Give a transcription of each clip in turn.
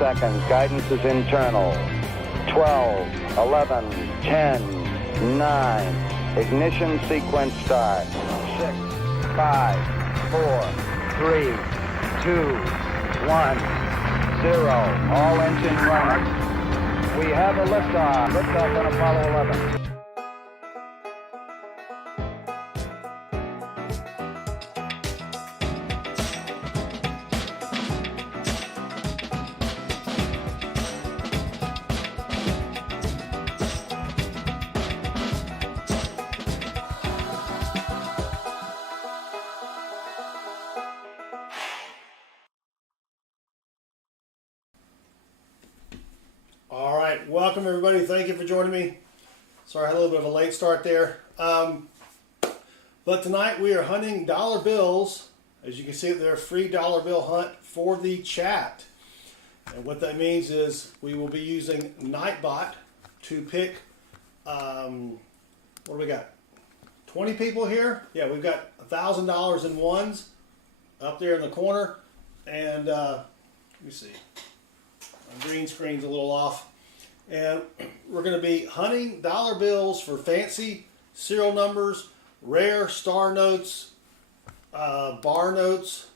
seconds. Guidance is internal. 12, 11, 10, 9. Ignition sequence start. 6, 5, 4, 3, 2, 1, 0. All engine running. We have a liftoff. Liftoff on Apollo 11. All right, welcome everybody. Thank you for joining me. Sorry, I had a little bit of a late start there. But tonight we are hunting dollar bills. As you can see, they're a free dollar bill hunt for the chat. And what that means is we will be using Nightbot to pick, what do we got? 20 people here? Yeah, we've got $1,000 in ones up there in the corner. And let me see. My green screen's a little off. And we're going to be hunting dollar bills for fancy serial numbers, rare star notes, bar notes,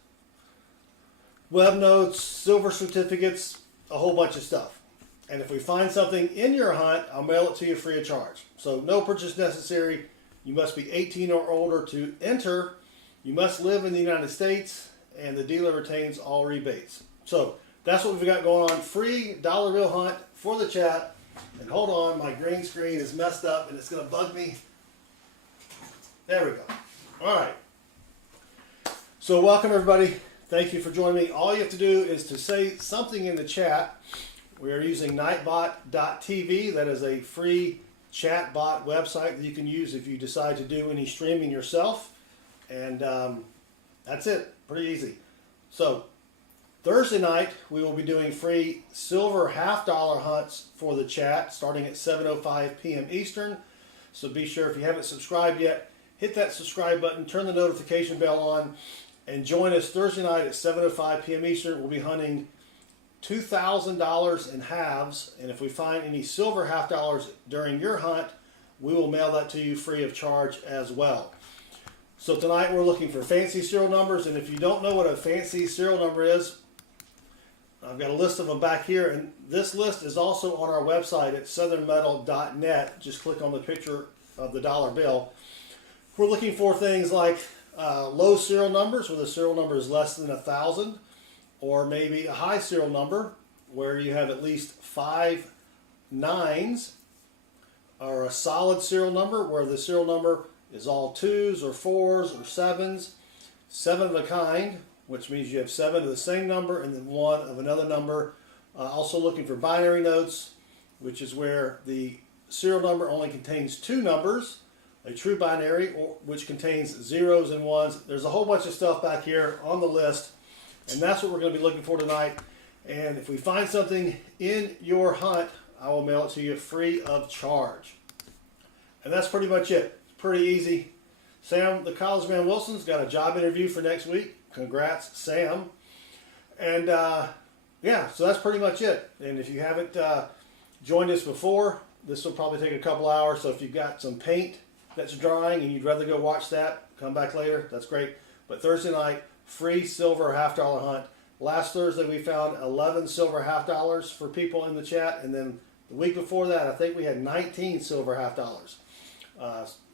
web notes, silver certificates, a whole bunch of stuff. And if we find something in your hunt, I'll mail it to you free of charge. So no purchase necessary. You must be 18 or older to enter. You must live in the United States, and the dealer retains all rebates. So that's what we've got going on. Free dollar bill hunt for the chat. And hold on, my green screen is messed up and it's going to bug me. There we go. All right. So welcome everybody. Thank you for joining me. All you have to do is to say something in the chat. We are using nightbot.tv. That is a free chat bot website that you can use if you decide to do any streaming yourself. And that's it. Pretty easy. So Thursday night, we will be doing free silver $half hunts for the chat starting at 7:05 p.m. Eastern. So be sure, if you haven't subscribed yet, hit that subscribe button, turn the notification bell on, and join us Thursday night at 7:05 p.m. Eastern. We'll be hunting $2,000 in halves, and if we find any silver $half during your hunt, we will mail that to you free of charge as well. So tonight we're looking for fancy serial numbers, and if you don't know what a fancy serial number is, I've got a list of them back here, and this list is also on our website at southernmetal.net. Just click on the picture of the dollar bill. We're looking for things like low serial numbers, where the serial number is less than 1,000, or maybe a high serial number where you have at least 5 nines, or a solid serial number where the serial number is all 2s or 4s or 7s, 7 of a kind, which means you have 7 of the same number and then 1 of another number. Also looking for binary notes, which is where the serial number only contains 2 numbers, a true binary, which contains 0s and 1s. There's a whole bunch of stuff back here on the list, and that's what we're going to be looking for tonight. And if we find something in your hunt, I will mail it to you free of charge. And that's pretty much it. It's pretty easy. Sam, the college man Wilson's got a job interview for next week. Congrats, Sam. And yeah, so that's pretty much it. And if you haven't joined us before, this will probably take a couple hours. So if you've got some paint that's drying and you'd rather go watch that, come back later, that's great. But Thursday night, free silver $half hunt. Last Thursday we found 11 silver $half for people in the chat, and then the week before that I think we had 19 silver $half.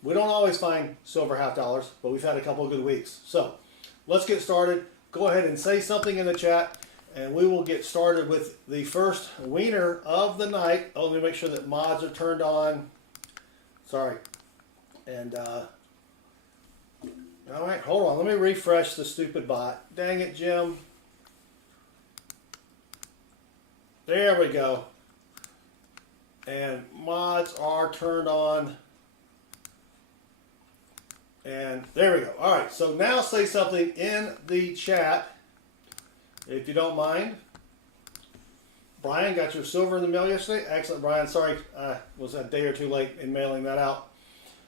We don't always find silver $half, but we've had a couple of good weeks. So let's get started. Go ahead and say something in the chat, and we will get started with the first wiener of the night. Oh, let me make sure that mods are turned on. Sorry. And all right, hold on. Let me refresh the stupid bot. Dang it, Jim. There we go. And mods are turned on. And there we go. All right, so now say something in the chat, if you don't mind. Brian, got your silver in the mail yesterday? Excellent, Brian. Sorry, I was a day or two late in mailing that out.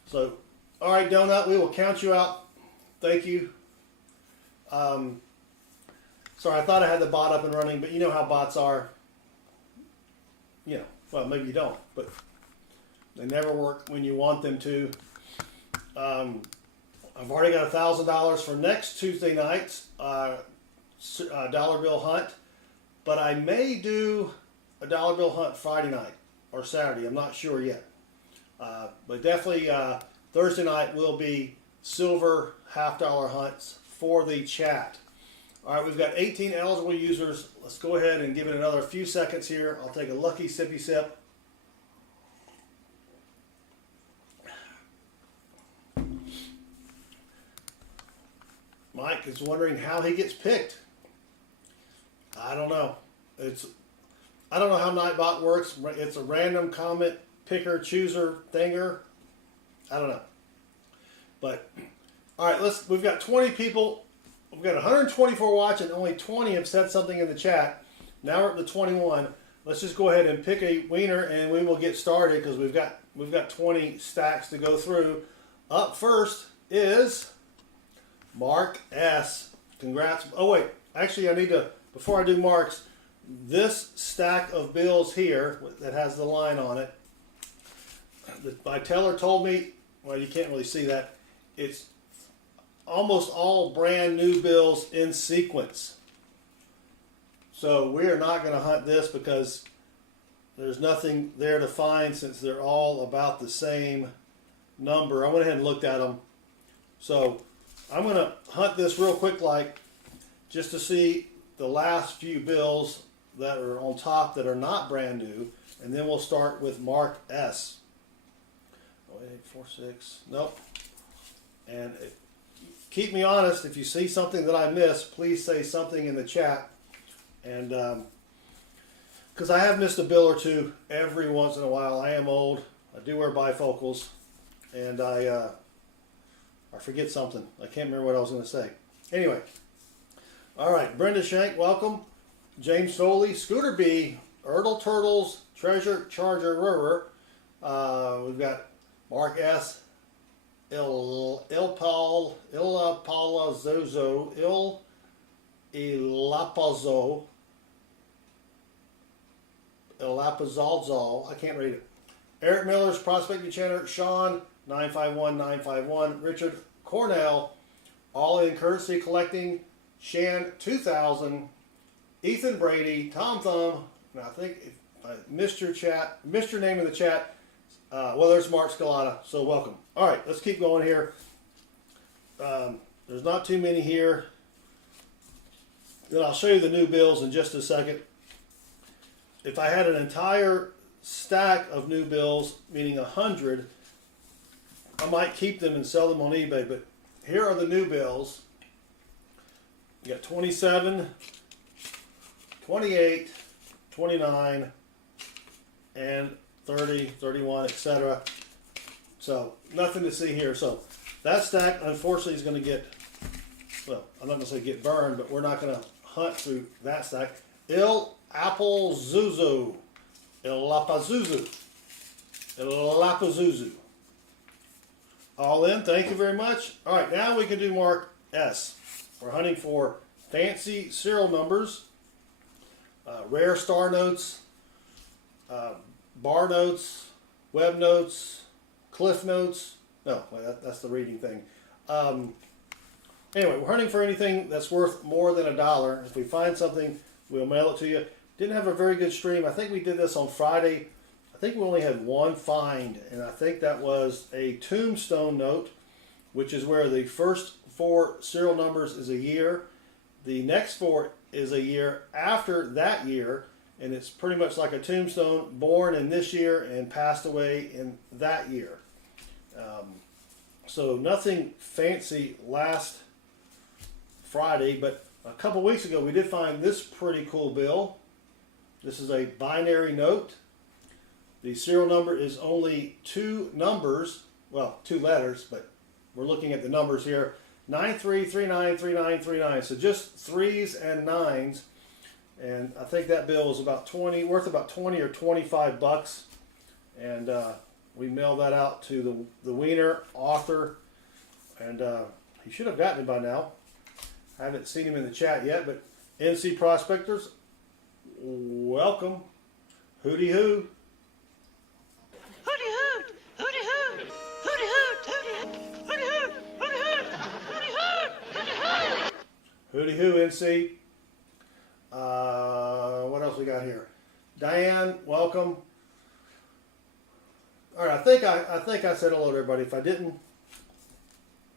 So, all right, Donut, we will count you out. Thank you. Sorry, I thought I had the bot up and running, but you know how bots are. you know, well, maybe you don't, but they never work when you want them to. I've already got $1,000 for next Tuesday night's dollar bill hunt, but I may do a dollar bill hunt Friday night or Saturday. I'm not sure yet. But definitely Thursday night will be silver half-dollar hunts for the chat. All right, we've got 18 eligible users. Let's go ahead and give it another few seconds here. I'll take a lucky sippy sip. Mike is wondering how he gets picked. I don't know. I don't know how Nightbot works. It's a random comment picker chooser thinger. I don't know. But all right, we've got 20 people. We've got 124 watching. Only 20 have said something in the chat. Now we're up to 21. Let's just go ahead and pick a winner, and we will get started because we've got 20 stacks to go through. Up first is Mark S. Congrats. Oh wait, actually I need to, before I do Mark's, this stack of bills here that has the line on it, my teller told me, well, you can't really see that, it's almost all brand new bills in sequence. So we are not going to hunt this because there's nothing there to find since they're all about the same number. I went ahead and looked at them. So I'm going to hunt this real quick, like just to see the last few bills that are on top that are not brand new, and then we'll start with Mark S. 0846. Nope. And keep me honest. If you see something that I missed, please say something in the chat. And because I have missed a bill or two every once in a while. I am old. I do wear bifocals, and I forget something. I can't remember what I was going to say. Anyway. All right. Brenda Shank, welcome. James Foley, Scooter B, Erdle Turtles, Treasure Charger River. We've got Mark S, Il Ilapazalzal, I can't read it. Eric Miller's Prospecting Channel, Sean 951951, Richard Cornell, All In Currency Collecting, Shan 2000, Ethan Brady, Tom Thumb, and I think if I missed your name in the chat. Well, there's Mark Scalata, so welcome. All right, let's keep going here. There's not too many here. Then I'll show you the new bills in just a second. If I had an entire stack of new bills, meaning 100, I might keep them and sell them on eBay, but here are the new bills. You got 27, 28, 29, and 30, 31, etc. So nothing to see here. So that stack, unfortunately, is going to get, well, I'm not going to say get burned, but we're not going to hunt through that stack. Il Lapazuzu. All in. Thank you very much. All right, now we can do Mark S. We're hunting for fancy serial numbers, rare star notes, bar notes, web notes, cliff notes. No, that's the reading thing. Anyway, we're hunting for anything that's worth more than $1. If we find something, we'll mail it to you. Didn't have a very good stream. I think we did this on Friday. I think we only had one find, and I think that was a tombstone note, which is where the first 4 serial numbers is a year. The next 4 is a year after that year, and it's pretty much like a tombstone, born in this year and passed away in that year. So nothing fancy last Friday, but a couple weeks ago we did find this pretty cool bill. This is a binary note. The serial number is only 2 numbers, well, 2 letters, but we're looking at the numbers here. 93393939. So just 3s and 9s, and I think that bill is about worth about 20 or 25 bucks, and we mailed that out to the Wiener author, and he should have gotten it by now. I haven't seen him in the chat yet, but NC Prospectors, welcome. Hooty hoo. Hooty hoot! Hooty hoot! Hooty hoot! Hooty hoot! Hooty hoot! Hooty hoot! Hooty hoot! Hooty hoo, NC. What else we got here? Diane, welcome. All right, I think I said hello to everybody. If I didn't,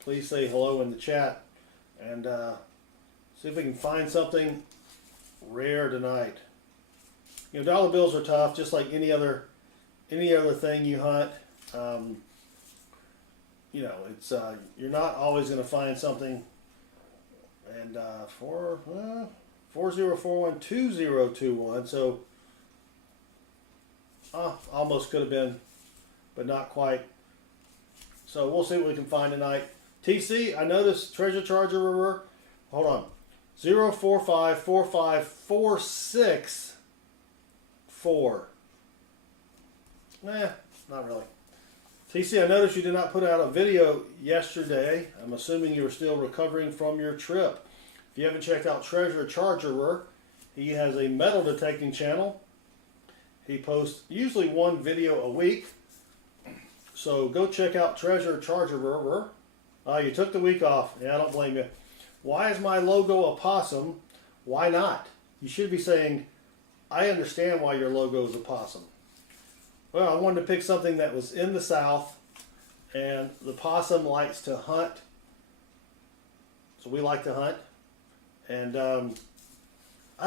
please say hello in the chat and see if we can find something rare tonight. You know, dollar bills are tough, just like any other thing you hunt. You know, it's you're not always going to find something. And 40412021. So almost could have been, but not quite. So we'll see what we can find tonight. TC, I noticed treasure charger river. Hold on. 0454546 Nah, not really. TC, I noticed you did not put out a video yesterday. I'm assuming you were still recovering from your trip. If you haven't checked out Treasure Chargerer, he has a metal detecting channel. He posts usually one video a week. So go check out Treasure Chargerer. You took the week off. Yeah, I don't blame you. Why is my logo a possum? Why not? You should be saying, I understand why your logo is a possum. Well, I wanted to pick something that was in the South, and the possum likes to hunt. So we like to hunt. And I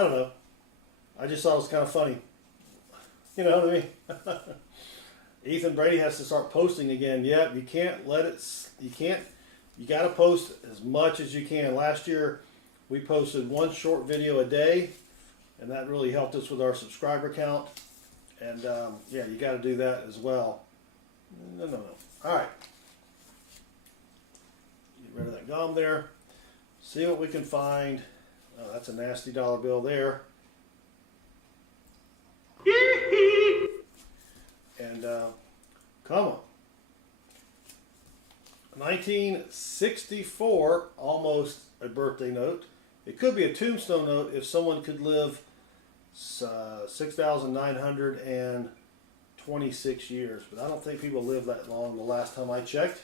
don't know. I just thought it was kind of funny. You know what I mean? Ethan Brady has to start posting again. Yep, you can't let it, you got to post as much as you can. Last year, we posted one short video a day, and that really helped us with our subscriber count. And yeah, you got to do that as well. No. All right. Get rid of that gum there. See what we can find. Oh, that's a nasty dollar bill there. And come on. 1964, almost a birthday note. It could be a tombstone note if someone could live 6,926 years, but I don't think people live that long the last time I checked.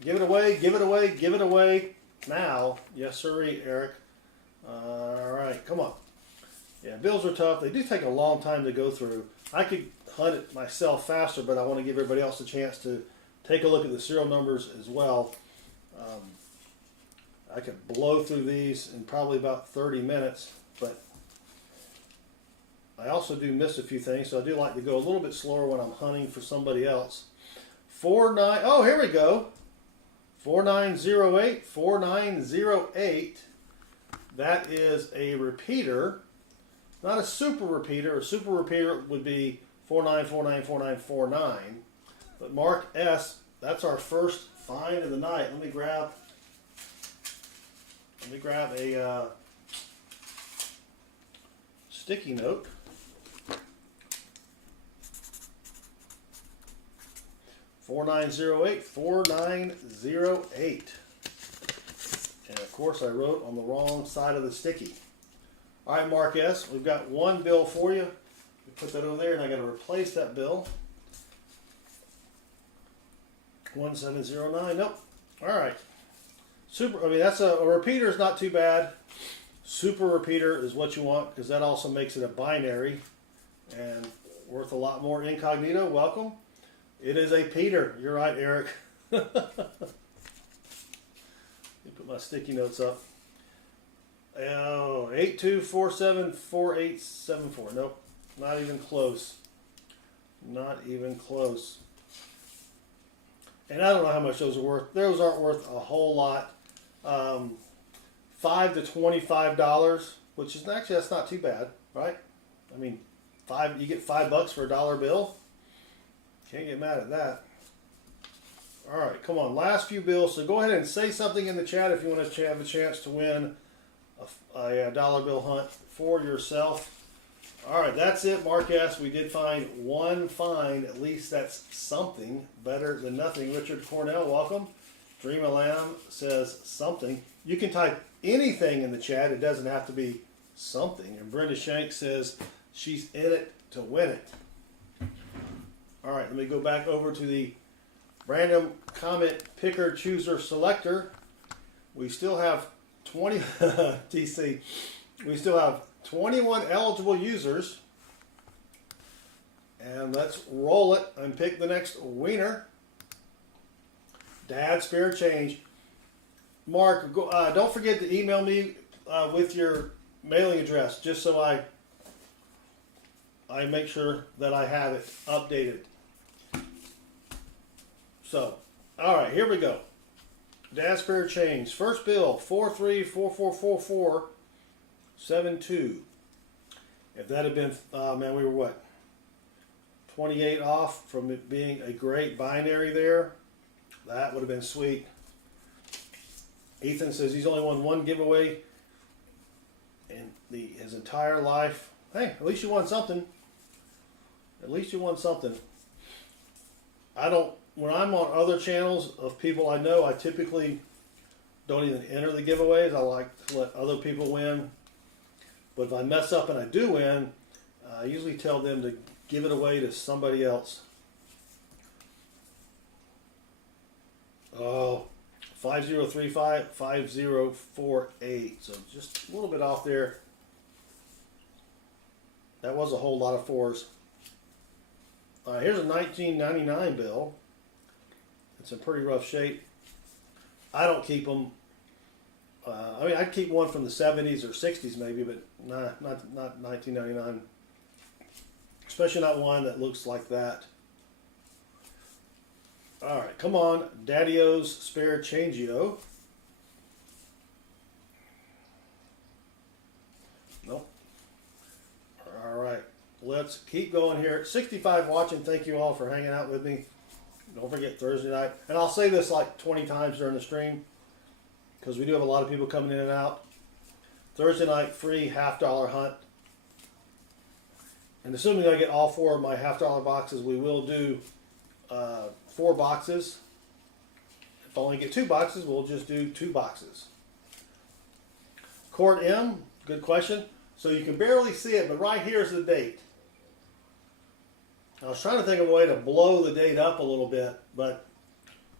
Give it away, give it away, give it away now. Yes, sirree, Eric. All right, come on. Yeah, bills are tough. They do take a long time to go through. I could hunt it myself faster, but I want to give everybody else a chance to take a look at the serial numbers as well. I could blow through these in probably about 30 minutes, but I also do miss a few things, so I do like to go a little bit slower when I'm hunting for somebody else. 49, oh, here we go. 4908, 4908. That is a repeater, not a super repeater. A super repeater would be 49494949. But Mark S, that's our first find of the night. Let me grab a sticky note. (4908) 4908. And of course I wrote on the wrong side of the sticky. All right, Mark S, we've got one bill for you. We put that over there, and I got to replace that bill. 1709. Nope. All right. Super. I mean, that's a repeater is not too bad. Super repeater is what you want because that also makes it a binary and worth a lot more. Incognito, welcome. It is a Peter. You're right, Eric. Let me put my sticky notes up. Oh, 82474874. Nope, not even close. Not even close. And I don't know how much those are worth. Those aren't worth a whole lot. $5 to $25, which is actually, that's not too bad, right? I mean, you get $5 for a dollar bill. Can't get mad at that. All right, come on, last few bills. So go ahead and say something in the chat if you want to have a chance to win a dollar bill hunt for yourself. All right, that's it, Mark S. We did find one find. At least that's something better than nothing. Richard Cornell, welcome. Dream of Lamb says something. You can type anything in the chat. It doesn't have to be something. And Brenda Shank says She's in it to win it. All right, let me go back over to the random comment picker chooser selector. We still have 20 TC. We still have 21 eligible users. And let's roll it and pick the next winner. Dad, spare change. Mark, don't forget to email me with your mailing address, just so I make sure that I have it updated. So, all right, here we go. Dad, spare change. First bill, 43444472. If that had been, man, we were what? 28 off from it being a great binary there. That would have been sweet. Ethan says he's only won one giveaway in his entire life. Hey, at least you won something. At least you won something. When I'm on other channels of people I know, I typically don't even enter the giveaways. I like to let other people win. But if I mess up and I do win, I usually tell them to give it away to somebody else. Oh, 5035, 5048. So just a little bit off there. That was a whole lot of fours. Here's a 1999 bill. It's in pretty rough shape. I don't keep them. I mean, I'd keep one from the 70s or 60s maybe, but not 1999. Especially not one that looks like that. All right, come on, Daddy-O's spare changio. Nope. All right, let's keep going here. 65 watching. Thank you all for hanging out with me. Don't forget Thursday night. And I'll say this like 20 times during the stream, because we do have a lot of people coming in and out. Thursday night, free $half $1 And assuming I get all four of my $half boxes, we will do 4 boxes. If I only get 2 boxes, we'll just do 2 boxes. Court M, good question. So you can barely see it, but right here's the date. I was trying to think of a way to blow the date up a little bit, but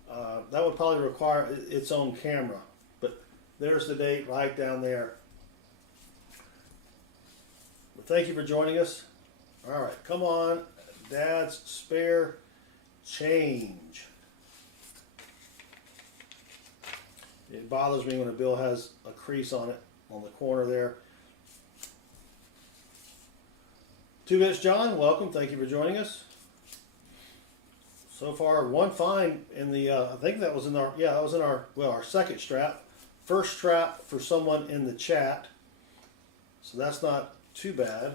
that would probably require its own camera. But there's the date right down there. But thank you for joining us. All right, come on, Dad's spare change. It bothers me when a bill has a crease on it, on the corner there. 2 Bits John, welcome. Thank you for joining us. So far, one find in the, I think that was in our, yeah, that was in our, well, our second strap. First strap for someone in the chat. So that's not too bad.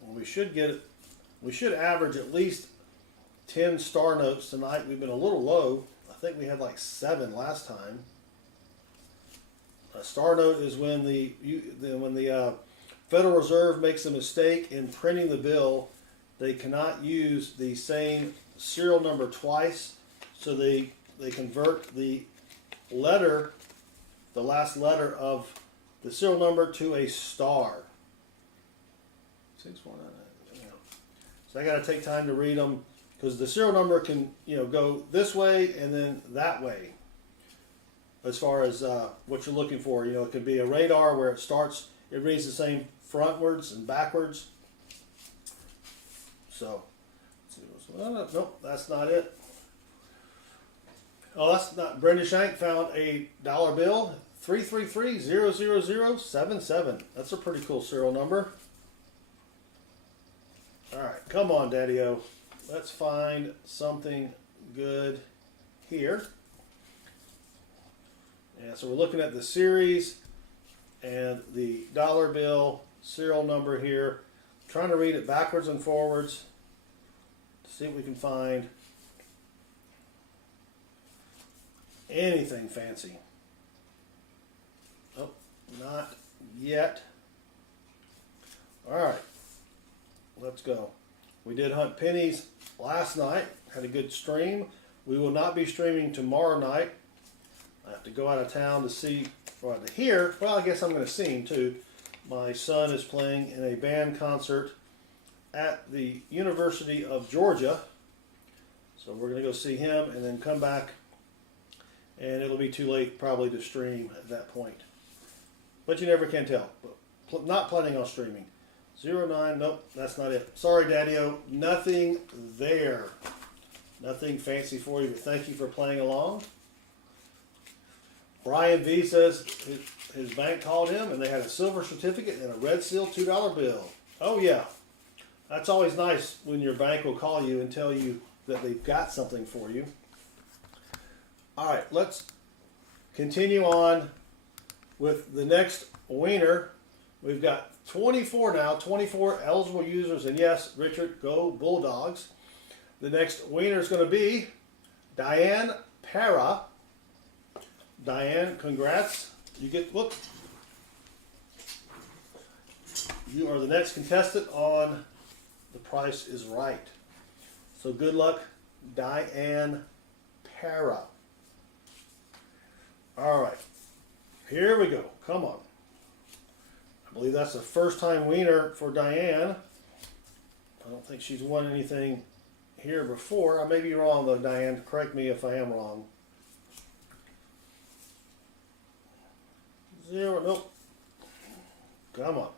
Well, we should get it, we should average at least 10 star notes tonight. We've been a little low. I think we had like 7 last time. A star note is when the Federal Reserve makes a mistake in printing the bill. They cannot use the same serial number twice, so they convert the letter, the last letter of the serial number, to a star. 619. So I got to take time to read them, because the serial number can, go this way and then that way. As far as what you're looking for, it could be a radar where it starts, it reads the same frontwards and backwards. So, nope, that's not it. Oh, that's not. Brenda Shank found a dollar bill, 333-00077. That's a pretty cool serial number. All right, come on, Daddy-O. Let's find something good here. Yeah, so we're looking at the series and the dollar bill serial number here. Trying to read it backwards and forwards to see what we can find. Anything fancy. Oh, not yet. All right, let's go. We did hunt pennies last night. Had a good stream. We will not be streaming tomorrow night. I have to go out of town to see, or to hear. Well, I guess I'm going to see him too. My son is playing in a band concert at the University of Georgia. So we're going to go see him and then come back, and it'll be too late probably to stream at that point. But you never can tell. But not planning on streaming. 09, nope, that's not it. Sorry, Daddy-O, nothing there. Nothing fancy for you, but thank you for playing along. Brian V says his bank called him and they had a silver certificate and a red seal $2 bill. Oh yeah, that's always nice when your bank will call you and tell you that they've got something for you. All right, let's continue on with the next wiener. We've got 24 now, 24 eligible users, and yes, Richard, go Bulldogs. The next wiener is going to be Diane Para. Diane, congrats. You get, look. You are the next contestant on The Price is Right. So good luck, Diane Para. All right, here we go. Come on. I believe that's the first time wiener for Diane. I don't think she's won anything here before. I may be wrong though, Diane. Correct me if I am wrong. 0, nope. Come on.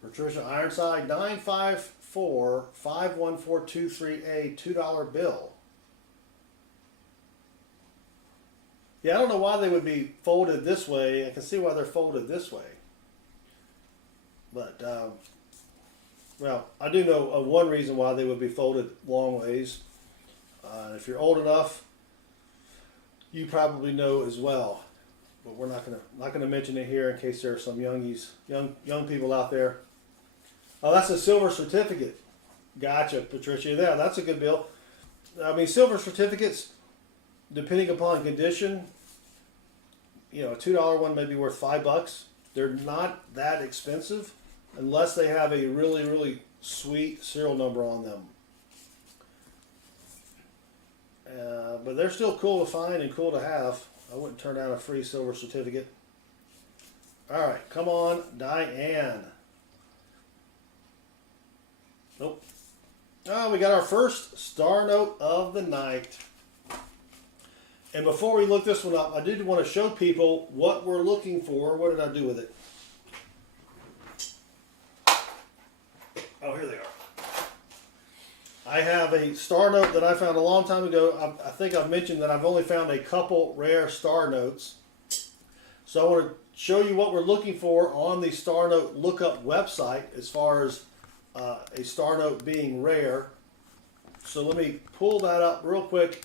Patricia Ironside, 954-51423A, $2 bill. Yeah, I don't know why they would be folded this way. I can see why they're folded this way. But, well, I do know one reason why they would be folded long ways. If you're old enough, you probably know as well. But we're not gonna mention it here in case there are some young people out there. Oh, that's a silver certificate. Gotcha, Patricia. Yeah, that's a good bill. I mean, silver certificates, depending upon condition, you know, a $2 one may be worth $5. They're not that expensive unless they have a really, really sweet serial number on them. But they're still cool to find and cool to have. I wouldn't turn down a free silver certificate. All right, come on, Diane. Nope. Oh, we got our first star note of the night. And before we look this one up, I did want to show people what we're looking for. What did I do with it? Oh, here they are. I have a star note that I found a long time ago. I think I've mentioned that I've only found a couple rare star notes. So I want to show you what we're looking for on the star note lookup website as far as a star note being rare. So let me pull that up real quick.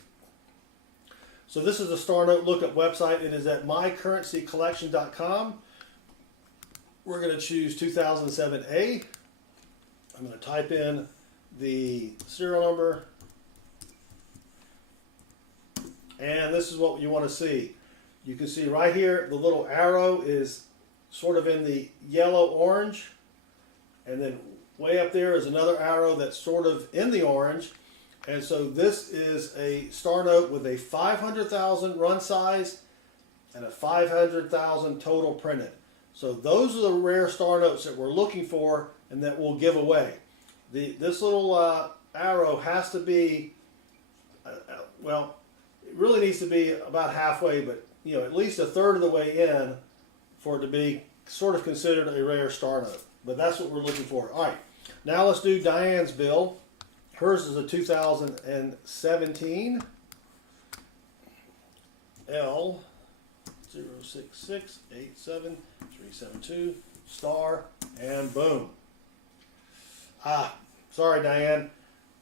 So this is a star note lookup website. It is at mycurrencycollection.com. We're going to choose 2007A. I'm going to type in the serial number. And this is what you want to see. You can see right here the little arrow is sort of in the yellow-orange. And then way up there is another arrow that's sort of in the orange. And so this is a star note with a 500,000 run size and a 500,000 total printed. So those are the rare star notes that we're looking for and that we'll give away. This little arrow has to be, well, it really needs to be about halfway, but you know, at least a third of the way in for it to be sort of considered a rare star note. But that's what we're looking for. All right, now let's do Diane's bill. Hers is a 2017 L 06687372 star, and boom. Sorry, Diane.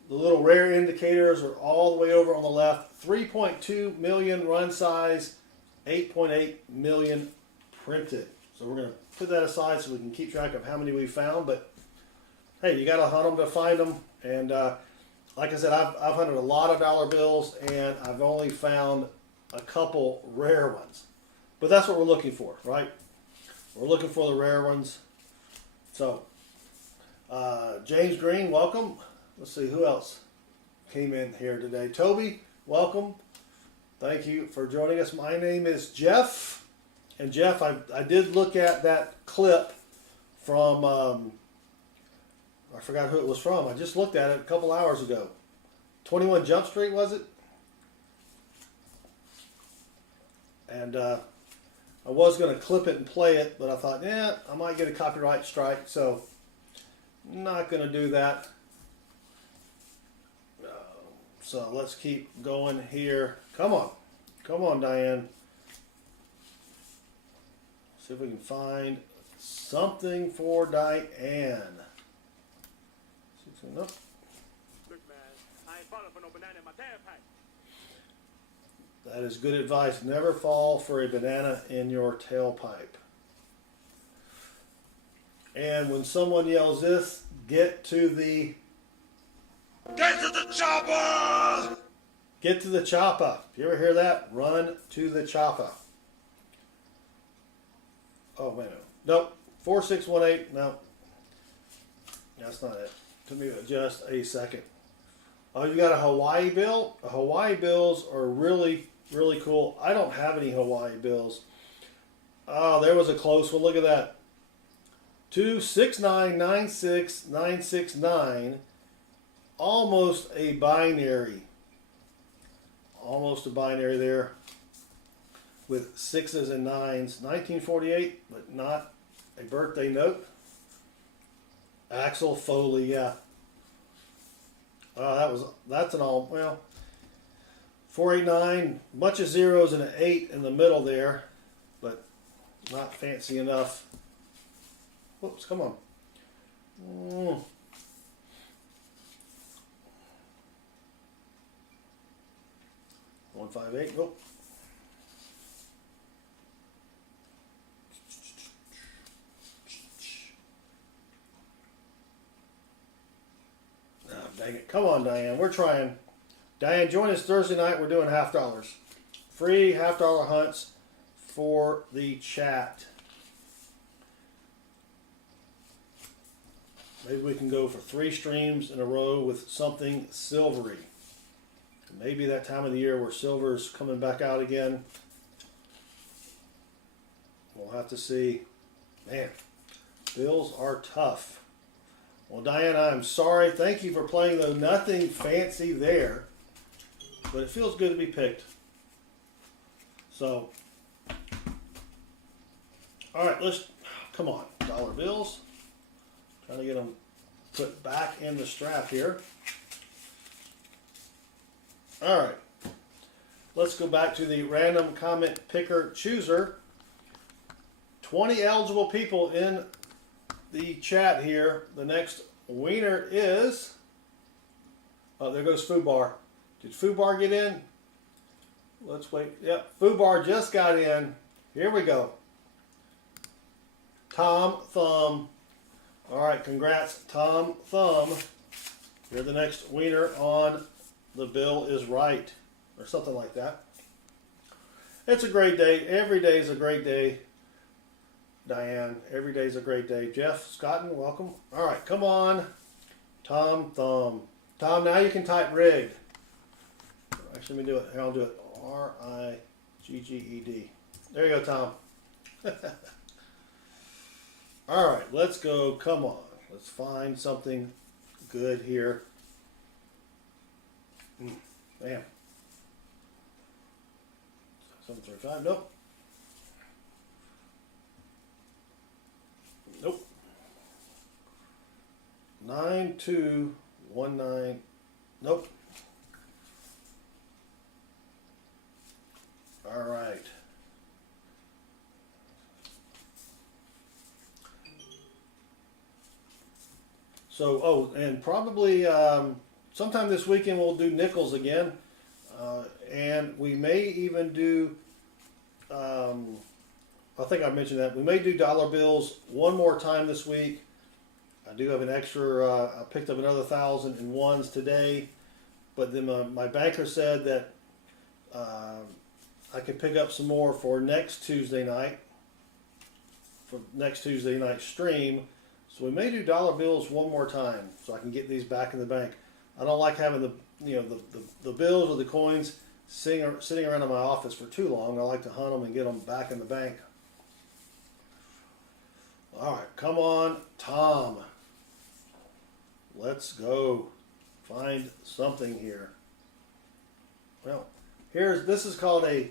The little rare indicators are all the way over on the left. 3.2 million run size, 8.8 million printed. So we're going to put that aside so we can keep track of how many we found. But hey, you got to hunt them to find them. And like I said, I've hunted a lot of dollar bills, and I've only found a couple rare ones. But that's what we're looking for, right? We're looking for the rare ones. So, James Green, welcome. Let's see who else came in here today. Toby, welcome. Thank you for joining us. My name is Jeff. And Jeff, I did look at that clip from, I forgot who it was from. I just looked at it a couple hours ago. 21 Jump Street, was it? And I was going to clip it and play it, but I thought, yeah, I might get a copyright strike, so not going to do that. So let's keep going here. Come on. Come on, Diane. See if we can find something for Diane. Nope. Look, man, I ain't falling for no banana in my tailpipe. That is good advice. Never fall for a banana in your tailpipe. And when someone yells this, get to the... Get to the chopper! Get to the chopper. If you ever hear that, run to the chopper. Oh, wait a minute. Nope. 4618. No. That's not it. Took me just a second. Oh, you got a Hawaii bill? Hawaii bills are really, really cool. I don't have any Hawaii bills. Oh, there was a close one. Look at that. 26996,969. Almost a binary. Almost a binary there. With 6s and 9s. 1948, but not a birthday note. Axel Foley, yeah. That's an all, well, 489, bunch of zeros and an 8 in the middle there, but not fancy enough. Whoops, come on. 158, nope. Dang it. Come on, Diane. We're trying. Diane, join us Thursday night. We're doing $half. Free $half hunts for the chat. Maybe we can go for 3 streams in a row with something silvery. Maybe that time of the year where silver is coming back out again. We'll have to see. Man, bills are tough. Well, Diane, I'm sorry. Thank you for playing, though. Nothing fancy there. But it feels good to be picked. So, all right, come on. Dollar bills. Trying to get them put back in the strap here. All right. Let's go back to the random comment picker chooser. 20 eligible people in the chat here. The next winner is, oh, there goes Fubar. Did Fubar get in? Let's wait. Yep, Fubar just got in. Here we go. Tom Thumb. All right, congrats, Tom Thumb. You're the next winner on The Bill Is Right, or something like that. It's a great day. Every day is a great day. Diane, every day's a great day. Jeff Scotton, welcome. All right, come on. Tom Thumb. Tom, now you can type rigged. Actually, let me do it. Here, I'll do it. R-I-G-G-E-D. There you go, Tom. All right, let's go. Come on. Let's find something good here. Bam. 735. Nope. Nope. 9219. Nope. All right. So, oh, and probably sometime this weekend we'll do nickels again. And we may even do, I think I mentioned that, we may do dollar bills one more time this week. I do have an extra, I picked up another 1,000 in ones today. But then my banker said that I could pick up some more for next Tuesday night. For next Tuesday night stream. So we may do dollar bills one more time so I can get these back in the bank. I don't like having the bills or the coins sitting around in my office for too long. I like to hunt them and get them back in the bank. All right, come on, Tom. Let's go find something here. Well, this is called a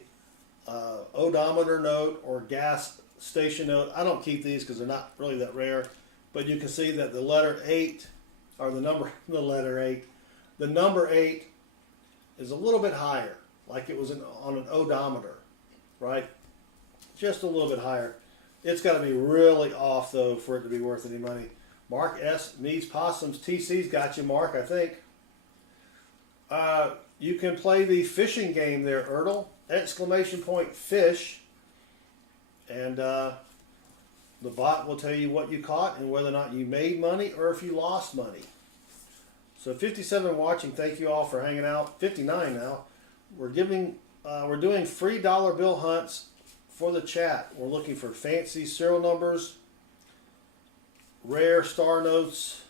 odometer note or gas station note. I don't keep these because they're not really that rare, but you can see that the letter 8, or the number 8 is a little bit higher, like it was on an odometer, right? Just a little bit higher. It's got to be really off, though, for it to be worth any money. Mark S. Meats Possums. TC's got you, Mark, I think. You can play the fishing game there, Ertl. Exclamation point fish. And the bot will tell you what you caught and whether or not you made money or if you lost money. So 57 watching. Thank you all for hanging out. 59 now. We're doing free dollar bill hunts for the chat. We're looking for fancy serial numbers, rare star notes,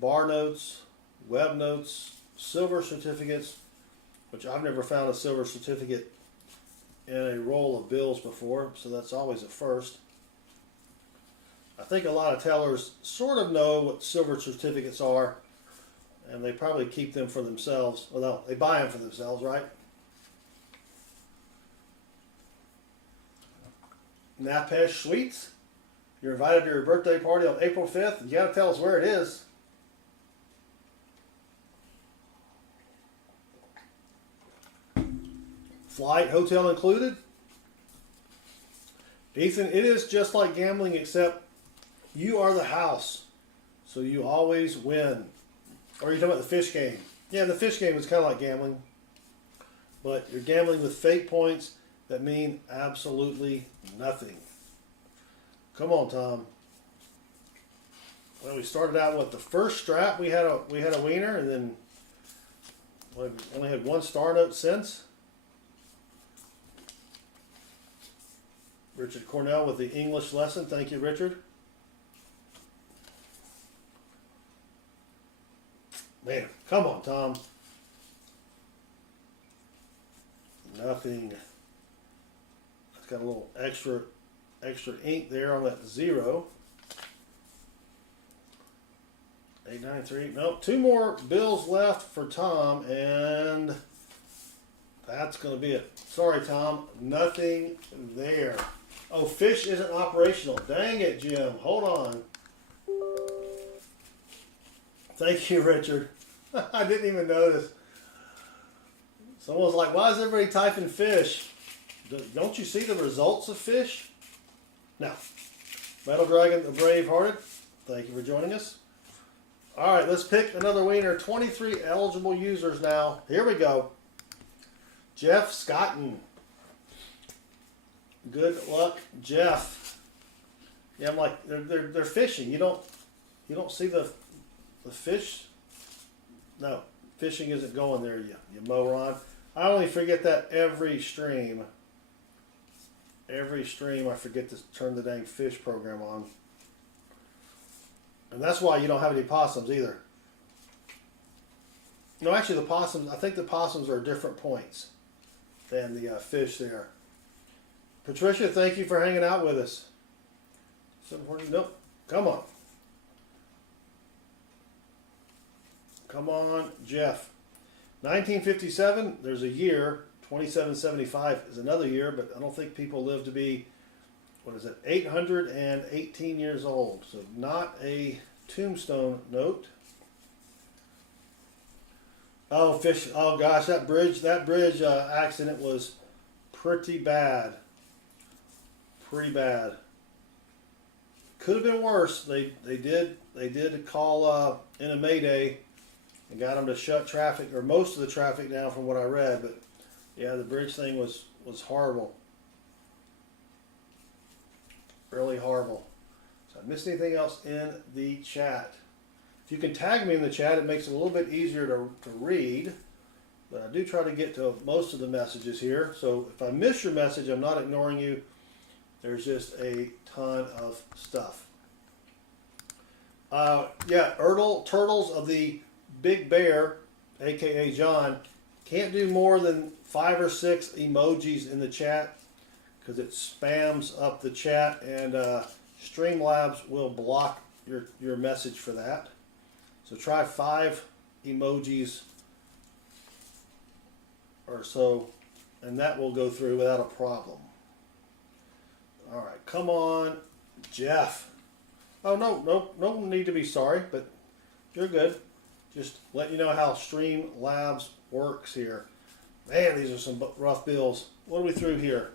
bar notes, web notes, silver certificates, which I've never found a silver certificate in a roll of bills before, so that's always a first. I think a lot of tellers sort of know what silver certificates are, and they probably keep them for themselves. Well, no, they buy them for themselves, right? Napesh Sweets, you're invited to your birthday party on April 5th. You got to tell us where it is. Flight, hotel included. Ethan, it is just like gambling, except you are the house, so you always win. Or are you talking about the fish game? Yeah, the fish game is kind of like gambling, but you're gambling with fake points that mean absolutely nothing. Come on, Tom. Well, we started out with the first strap. We had a wiener, and then we've only had one star note since. Richard Cornell with the English lesson. Thank you, Richard. Man, come on, Tom. Nothing. It's got a little extra ink there on that 0. 893. Nope. 2 more bills left for Tom, and that's going to be it. Sorry, Tom. Nothing there. Oh, fish isn't operational. Dang it, Jim. Hold on. Thank you, Richard. I didn't even notice. Someone was like, why is everybody typing fish? Don't you see the results of fish? Now, Metal Dragon, the Brave-Hearted, thank you for joining us. All right, let's pick another wiener. 23 eligible users now. Here we go. Jeff Scotton. Good luck, Jeff. Yeah, I'm like, they're fishing. You don't see the fish. No, fishing isn't going there, you moron. I only forget that every stream. Every stream I forget to turn the dang fish program on. And that's why you don't have any possums either. No, actually the possums, I think the possums are different points than the fish there. Patricia, thank you for hanging out with us. 740, nope, come on. Come on, Jeff. 1957, there's a year. 2775 is another year, but I don't think people live to be, 818 years old. So not a tombstone note. Oh, fish. Oh, gosh, that bridge accident was pretty bad. Pretty bad. Could have been worse. They did call in a mayday and got them to shut traffic, or most of the traffic down from what I read. But yeah, the bridge thing was horrible. Really horrible. So I missed anything else in the chat? If you can tag me in the chat, it makes it a little bit easier to read. But I do try to get to most of the messages here. So if I miss your message, I'm not ignoring you. There's just a ton of stuff. Yeah, Turtles of the Big Bear, aka John, can't do more than 5 or 6 emojis in the chat because it spams up the chat, and Streamlabs will block your message for that. So try 5 emojis or so, and that will go through without a problem. All right, come on, Jeff. Oh, no need to be sorry, but you're good. Just letting you know how Streamlabs works here. Man, these are some rough bills. What are we through here?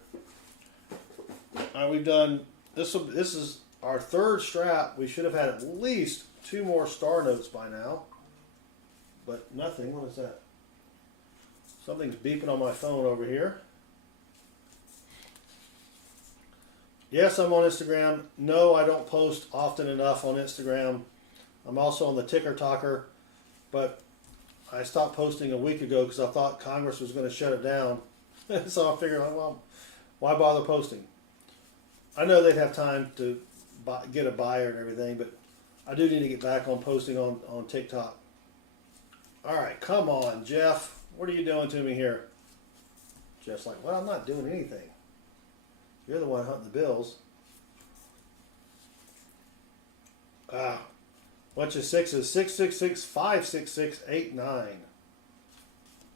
All right, we've done this. This is our 3rd strap. We should have had at least 2 more star notes by now, but nothing. What is that? Something's beeping on my phone over here. Yes, I'm on Instagram. No, I don't post often enough on Instagram. I'm also on the Ticker Talker, but I stopped posting a week ago because I thought Congress was going to shut it down. So I figured, well, why bother posting? I know they'd have time to get a buyer and everything, but I do need to get back on posting on TikTok. All right, come on, Jeff. What are you doing to me here? Jeff's like, well, I'm not doing anything. You're the one hunting the bills. Bunch of 6s. 666 566 89.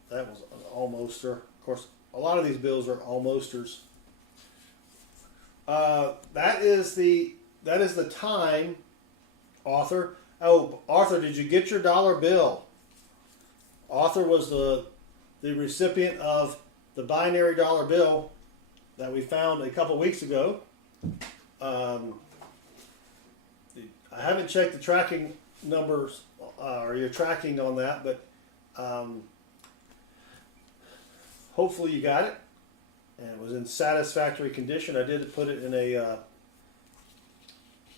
That was an almoster. Of course, a lot of these bills are almosters. That is the time, Arthur. Oh, Arthur, did you get your dollar bill? Arthur was the recipient of the binary dollar bill that we found a couple weeks ago. I haven't checked the tracking numbers or your tracking on that, but hopefully you got it and it was in satisfactory condition. I did put it in a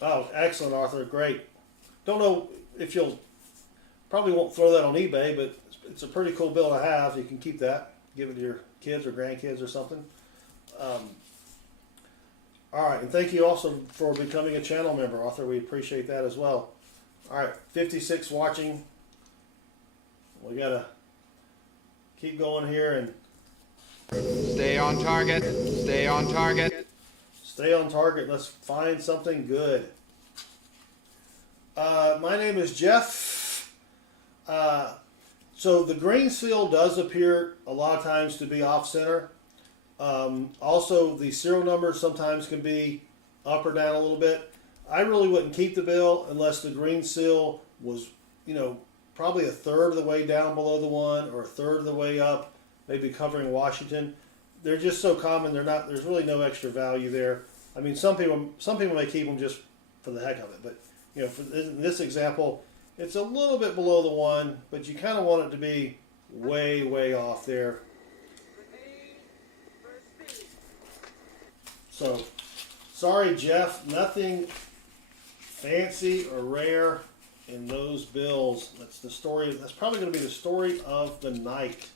oh, excellent, Arthur, great. Don't know if you'll, probably won't throw that on eBay, but it's a pretty cool bill to have. You can keep that, give it to your kids or grandkids or something. All right, and thank you also for becoming a channel member, Arthur. We appreciate that as well. All right, 56 watching. We gotta keep going here and stay on target. Stay on target. Stay on target. Let's find something good. My name is Jeff. So the green seal does appear a lot of times to be off center. Also, the serial numbers sometimes can be up or down a little bit. I really wouldn't keep the bill unless the green seal was, probably a third of the way down below the 1 or a third of the way up, maybe covering Washington. They're just so common. There's really no extra value there. I mean, some people may keep them just for the heck of it, but for this example, it's a little bit below the 1, but you kind of want it to be way, way off there. So, sorry, Jeff, nothing fancy or rare in those bills. That's the story. That's probably going to be the story of the night.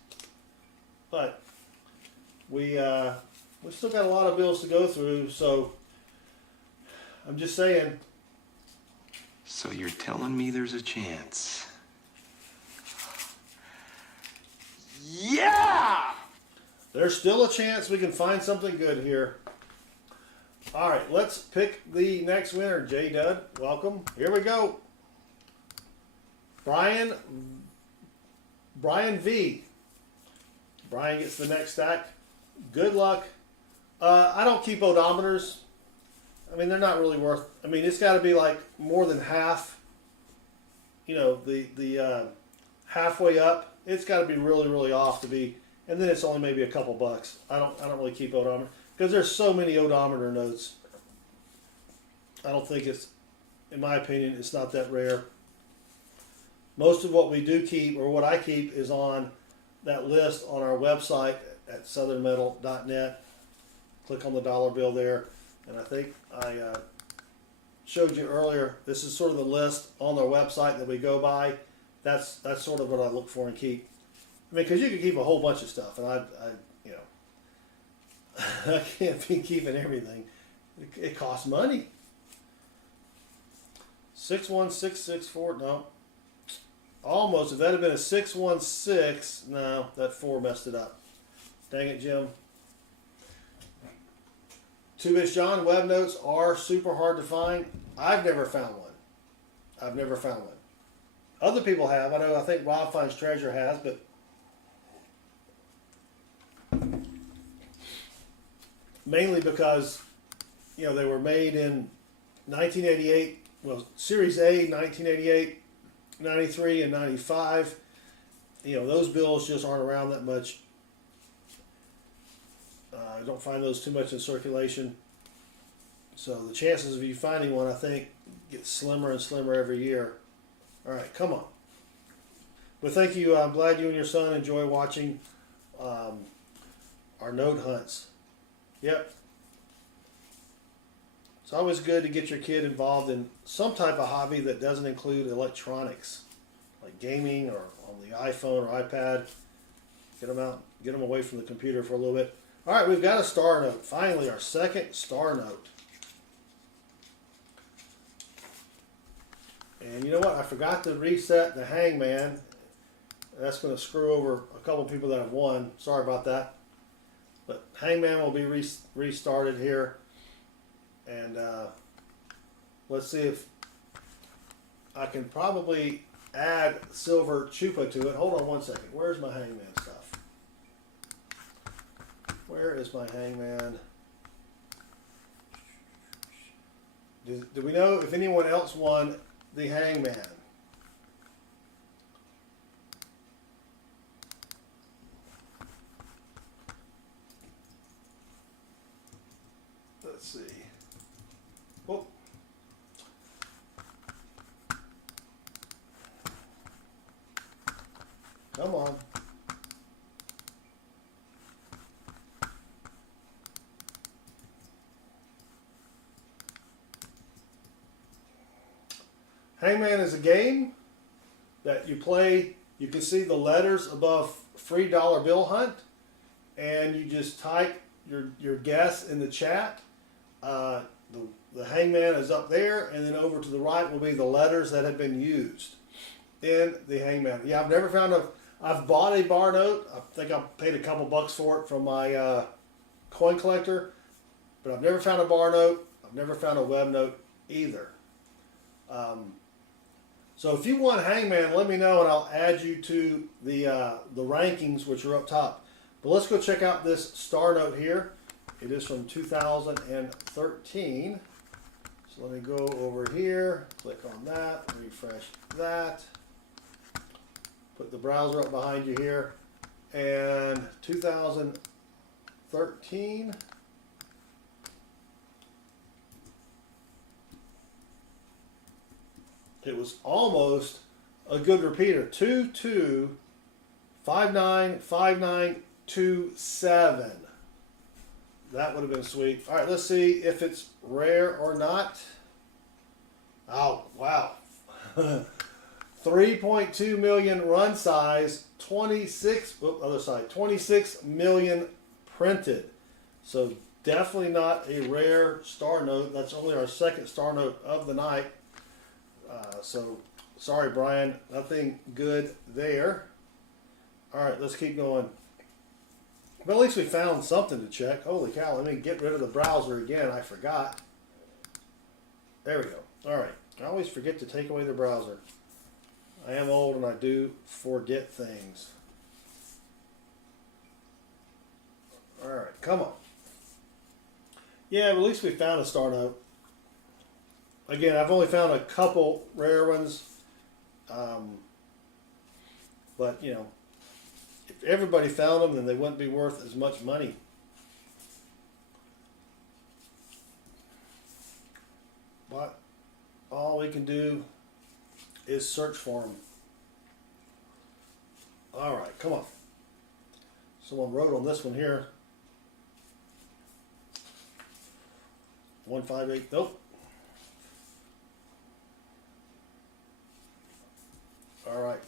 But we still got a lot of bills to go through, so I'm just saying. So you're telling me there's a chance? Yeah! There's still a chance we can find something good here. All right, let's pick the next winner. J Dud, welcome. Here we go. Brian V. Brian gets the next stack. Good luck. I don't keep odometers. I mean, they're not really worth. I mean, it's got to be like more than half. The halfway up. It's got to be really, really off to be. And then it's only maybe a couple bucks. I don't really keep odometer because there's so many odometer notes. I don't think it's, in my opinion, it's not that rare. Most of what we do keep, or what I keep, is on that list on our website at southernmetal.net. Click on the dollar bill there. And I think I showed you earlier, this is sort of the list on our website that we go by. That's sort of what I look for and keep. I mean, because you can keep a whole bunch of stuff, and I I can't be keeping everything. It costs money. 61664, no. Almost. If that had been a 616, no, that 4 messed it up. Dang it, Jim. 2-bit John, web notes are super hard to find. I've never found one. I've never found one. Other people have. I think Rob Finds Treasure has, but mainly because, you know, they were made in 1988. Well, Series A, 1988, 93, and 95. You know, those bills just aren't around that much. I don't find those too much in circulation. So the chances of you finding one, I think, get slimmer and slimmer every year. All right, come on. Well, thank you. I'm glad you and your son enjoy watching our note hunts. Yep. It's always good to get your kid involved in some type of hobby that doesn't include electronics, like gaming or on the iPhone or iPad. Get them out, get them away from the computer for a little bit. All right, we've got a star note. Finally, our second star note. And you know what? I forgot to reset the hangman. That's going to screw over a couple people that have won. Sorry about that. But hangman will be restarted here. And let's see if I can probably add silver chupa to it. Hold on one second. Where's my hangman stuff? Where is my hangman? Do we know if anyone else won the hangman? Let's see. Oh. Come on. Hangman is a game that you play. You can see the letters above free dollar bill hunt, and you just type your guess in the chat. The hangman is up there, and then over to the right will be the letters that have been used in the hangman. Yeah, I've never found I've bought a bar note. I think I paid a couple bucks for it from my coin collector, but I've never found a bar note. I've never found a web note either. So if you want hangman, let me know and I'll add you to the rankings, which are up top. But let's go check out this star note here. It is from 2013. So let me go over here, click on that, refresh that. Put the browser up behind you here. And 2013. It was almost a good repeater. 22595927. That would have been sweet. All right, let's see if it's rare or not. Oh, wow. 3.2 million run size, 26 million printed. So definitely not a rare star note. That's only our second star note of the night. So sorry, Brian, nothing good there. All right, let's keep going. But at least we found something to check. Holy cow, let me get rid of the browser again. I forgot. There we go. All right, I always forget to take away the browser. I am old and I do forget things. All right, come on. Yeah, but at least we found a star note. Again, I've only found a couple rare ones. But, you know, if everybody found them, then they wouldn't be worth as much money. But all we can do is search for them. All right, come on. Someone wrote on this one here. 158, nope. All right.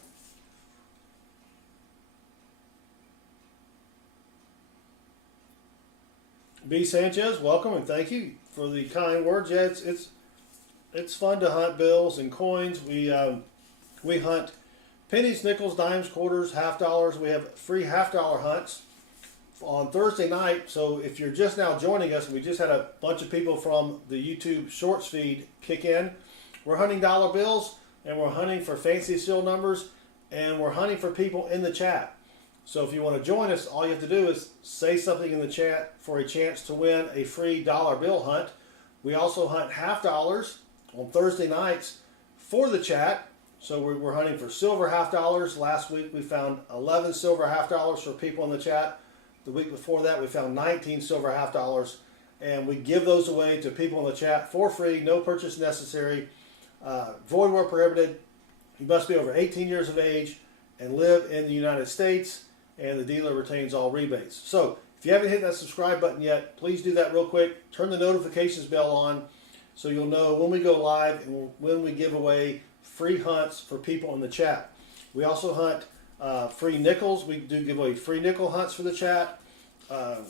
B. Sanchez, welcome and thank you for the kind words. Yeah, it's fun to hunt bills and coins. We hunt pennies, nickels, dimes, quarters, half dollars. We have free $half-dollar hunts on Thursday night. So if you're just now joining us, we just had a bunch of people from the YouTube Shorts feed kick in. We're hunting dollar bills, and we're hunting for fancy serial numbers, and we're hunting for people in the chat. So if you want to join us, all you have to do is say something in the chat for a chance to win a free dollar bill hunt. We also hunt half dollars on Thursday nights for the chat. So we're hunting for silver half dollars. Last week we found 11 silver half dollars for people in the chat. The week before that we found 19 silver half dollars. And we give those away to people in the chat for free, no purchase necessary, void where prohibited. You must be over 18 years of age and live in the United States, and the dealer retains all rebates. So if you haven't hit that subscribe button yet, please do that real quick. Turn the notifications bell on so you'll know when we go live and when we give away free hunts for people in the chat. We also hunt free nickels. We do give away free nickel hunts for the chat.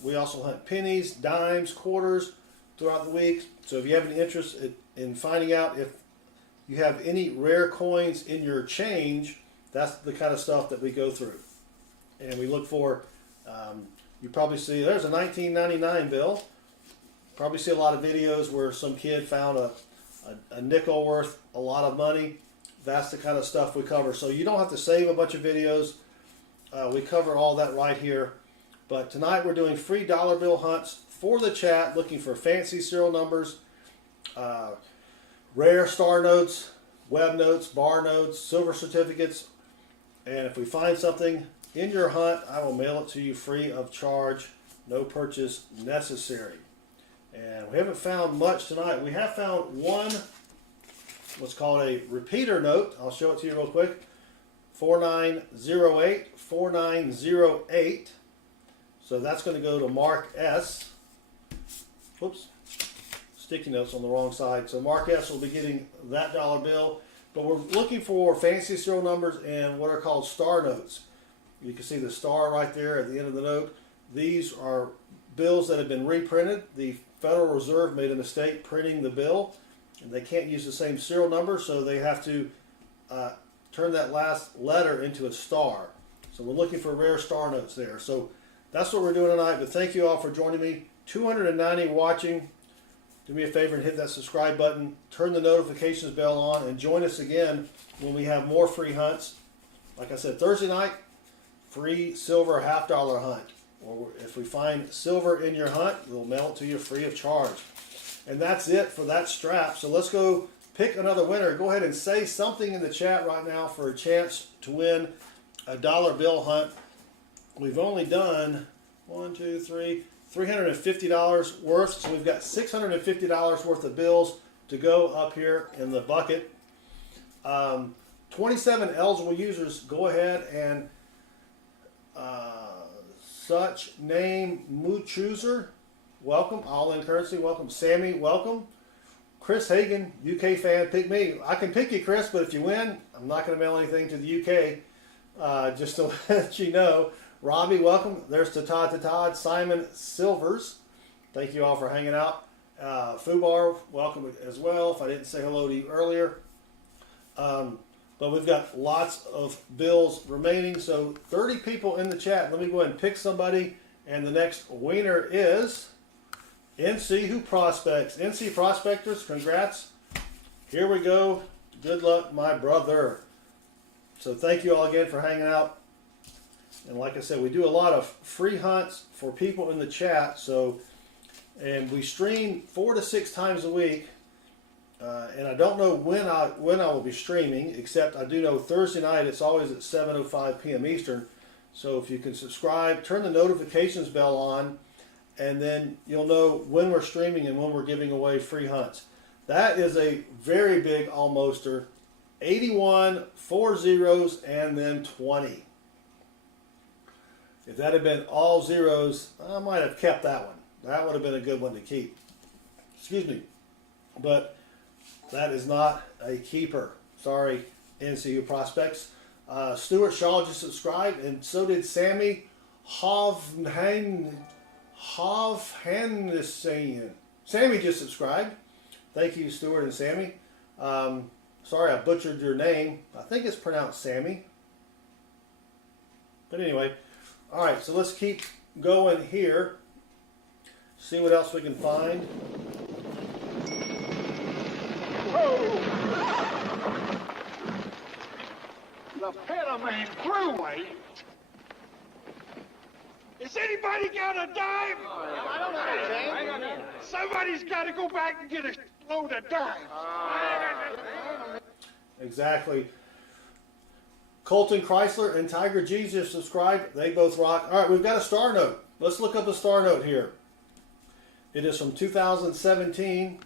We also hunt pennies, dimes, quarters throughout the week. So if you have any interest in finding out if you have any rare coins in your change, that's the kind of stuff that we go through. And we look for, you probably see, there's a 1999 bill. Probably see a lot of videos where some kid found a nickel worth a lot of money. That's the kind of stuff we cover. So you don't have to save a bunch of videos. We cover all that right here. But tonight we're doing free dollar bill hunts for the chat, looking for fancy serial numbers, rare star notes, web notes, bar notes, silver certificates. And if we find something in your hunt, I will mail it to you free of charge, no purchase necessary. And we haven't found much tonight. We have found one, what's called a repeater note. I'll show it to you real quick. 4908, 4908. So that's going to go to Mark S. Whoops. Sticky notes on the wrong side. So Mark S will be getting that dollar bill. But we're looking for fancy serial numbers and what are called star notes. You can see the star right there at the end of the note. These are bills that have been reprinted. The Federal Reserve made a mistake printing the bill, and they can't use the same serial number, so they have to turn that last letter into a star. So we're looking for rare star notes there. So that's what we're doing tonight, but thank you all for joining me. 290 watching. Do me a favor and hit that subscribe button, turn the notifications bell on, and join us again when we have more free hunts. Like I said, Thursday night, free silver $half-dollar hunt. Or if we find silver in your hunt, we'll mail it to you free of charge. And that's it for that strap. So let's go pick another winner. Go ahead and say something in the chat right now for a chance to win a dollar bill hunt. We've only done $350 worth. So we've got $650 worth of bills to go up here in the bucket. 27 eligible users. Go ahead and such name Moochooser, welcome. All in currency, welcome. Sammy, welcome. Chris Hagan, UK fan, pick me. I can pick you, Chris, but if you win, I'm not going to mail anything to the UK. Just to let you know. Robbie, welcome. There's Todd. Simon Silvers, thank you all for hanging out. Fubar, welcome as well, if I didn't say hello to you earlier. But we've got lots of bills remaining, so 30 people in the chat. Let me go ahead and pick somebody, and the next winner is NC Who Prospects. NC Prospectors, congrats. Here we go. Good luck, my brother. So thank you all again for hanging out. And like I said, we do a lot of free hunts for people in the chat. And we stream 4 to 6 times a week. And I don't know when I will be streaming, except I do know Thursday night it's always at 7:05 p.m. Eastern. So if you can subscribe, turn the notifications bell on, and then you'll know when we're streaming and when we're giving away free hunts. That is a very big almoster. 81, 4 zeros, and then 20. If that had been all zeros, I might have kept that one. That would have been a good one to keep. Excuse me. But that is not a keeper. Sorry, NCU Prospects. Stuart Shaw just subscribed, and so did Sammy Hovhannissian. Sammy just subscribed. Thank you, Stuart and Sammy. Sorry I butchered your name. I think it's pronounced Sammy. But anyway, all right, so let's keep going here. See what else we can find. The Panamanian Thruway. Has anybody got a dime? I don't know, James. Somebody's got to go back and get a load of dimes. Exactly. Colton Chrysler and Tiger Jesus subscribed. They both rock. All right, we've got a star note. Let's look up a star note here. It is from 2017.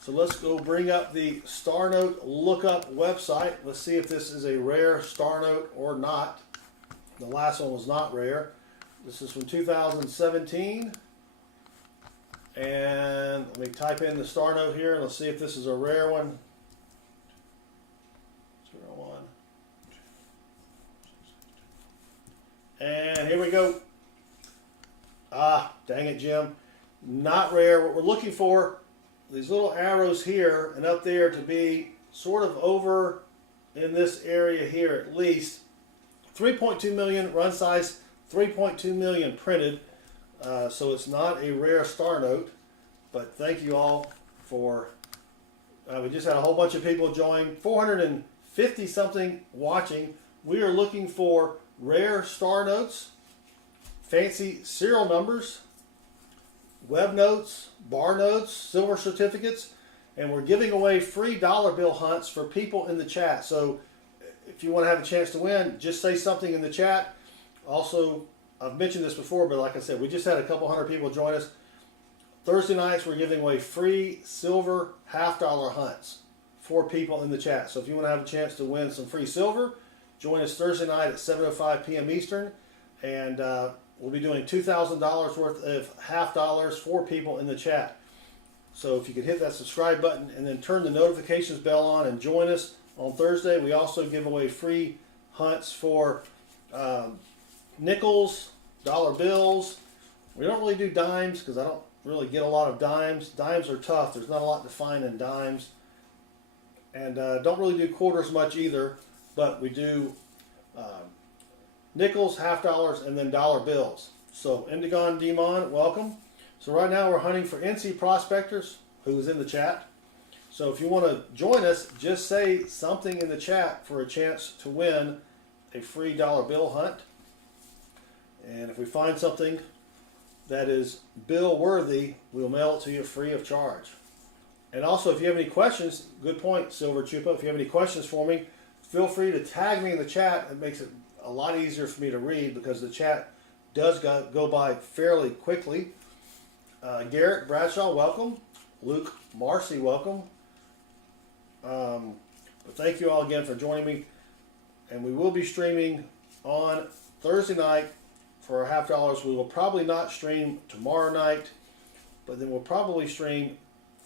So let's go bring up the star note lookup website. Let's see if this is a rare star note or not. The last one was not rare. This is from 2017. And let me type in the star note here and let's see if this is a rare one. 01. And here we go. Ah, dang it, Jim. Not rare. What we're looking for, these little arrows here and up there to be sort of over in this area here at least. 3.2 million run size, 3.2 million printed. So it's not a rare star note. But thank you all for, we just had a whole bunch of people join. 450 something watching. We are looking for rare star notes, fancy serial numbers, web notes, bar notes, silver certificates, and we're giving away free dollar bill hunts for people in the chat. So if you want to have a chance to win, just say something in the chat. Also, I've mentioned this before, but like I said, we just had a couple hundred people join us. Thursday nights, we're giving away free silver half-dollar hunts for people in the chat. So if you want to have a chance to win some free silver, join us Thursday night at 7:05 p.m. Eastern, and we'll be doing $2,000 worth of half-dollars for people in the chat. So if you could hit that subscribe button and then turn the notifications bell on and join us on Thursday. We also give away free hunts for nickels, dollar bills. We don't really do dimes because I don't really get a lot of dimes. Dimes are tough. There's not a lot to find in dimes. And don't really do quarters much either, but we do nickels, half-dollars, and then dollar bills. So Indigon Demon, welcome. So right now we're hunting for NC Prospectors, who is in the chat. So if you want to join us, just say something in the chat for a chance to win a free dollar bill hunt. And if we find something that is bill worthy, we'll mail it to you free of charge. And also, if you have any questions, good point, Silver Chupa. If you have any questions for me, feel free to tag me in the chat. It makes it a lot easier for me to read because the chat does go by fairly quickly. Garrett Bradshaw, welcome. Luke Marcy, welcome. But thank you all again for joining me. And we will be streaming on Thursday night for our half-dollars. We will probably not stream tomorrow night, but then we'll probably stream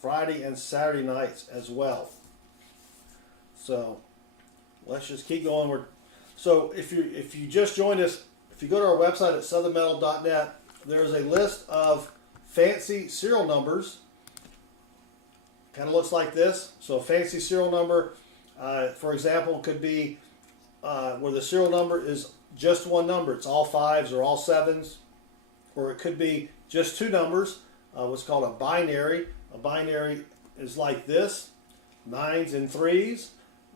Friday and Saturday nights as well. So let's just keep going. So if you just joined us, if you go to our website at southernmetal.net, there's a list of fancy serial numbers. Kind of looks like this. So a fancy serial number, for example, could be where the serial number is just one number. It's all fives or all sevens. Or it could be just two numbers, what's called a binary. A binary is like this, 9s and 3s.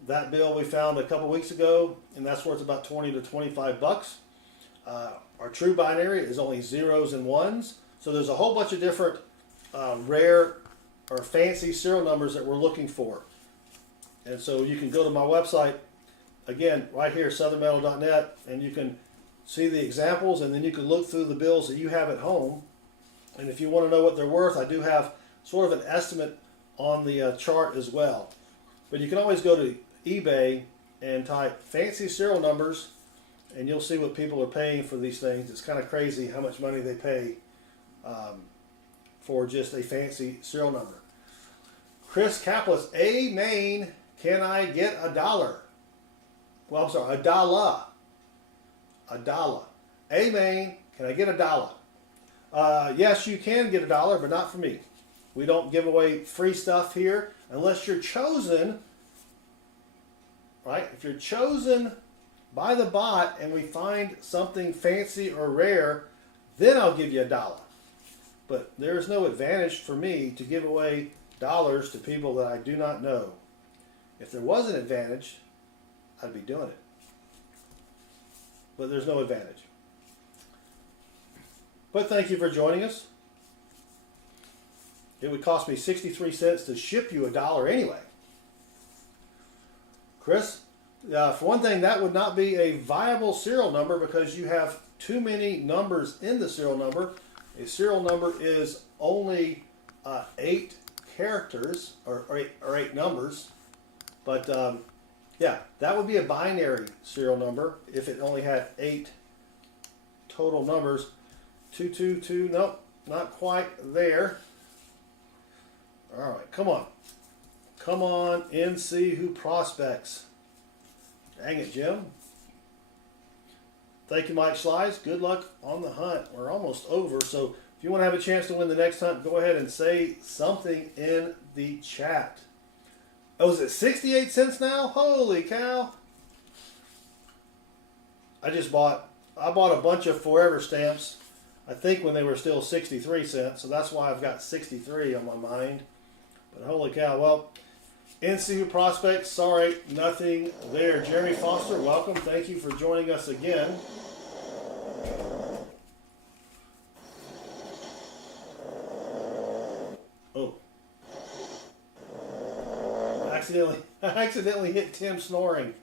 That bill we found a couple weeks ago, and that's worth about 20 to 25 bucks. Our true binary is only 0s and 1s. So there's a whole bunch of different rare or fancy serial numbers that we're looking for. And so you can go to my website, again, right here, southernmetal.net, and you can see the examples, and then you can look through the bills that you have at home. And if you want to know what they're worth, I do have sort of an estimate on the chart as well. But you can always go to eBay and type fancy serial numbers, and you'll see what people are paying for these things. It's kind of crazy how much money they pay for just a fancy serial number. Chris Kaplis, amen. Can I get $1? Well, I'm sorry, $1. $1. Amen. Can I get $1? Yes, you can get $1, but not for me. We don't give away free stuff here unless you're chosen, right? If you're chosen buy the bot and we find something fancy or rare, then I'll give you $1. But there is no advantage for me to give away dollars to people that I do not know. If there was an advantage, I'd be doing it. But there's no advantage. But thank you for joining us. It would cost me 63 cents to ship you $1 anyway. Chris, for one thing, that would not be a viable serial number because you have too many numbers in the serial number. A serial number is only 8 characters or 8 numbers. But yeah, that would be a binary serial number if it only had 8 total numbers. 222, nope, not quite there. All right, come on. Come on, NC who prospects. Dang it, Jim. Thank you, Mike Slice. Good luck on the hunt. We're almost over, so if you want to have a chance to win the next hunt, go ahead and say something in the chat. Oh, is it 68 cents now? Holy cow. I bought a bunch of forever stamps, I think when they were still 63 cents, so that's why I've got 63 on my mind. But holy cow, well, NCU Prospects, sorry, nothing there. Jeremy Foster, welcome. Thank you for joining us again. Oh. I accidentally hit Tim snoring.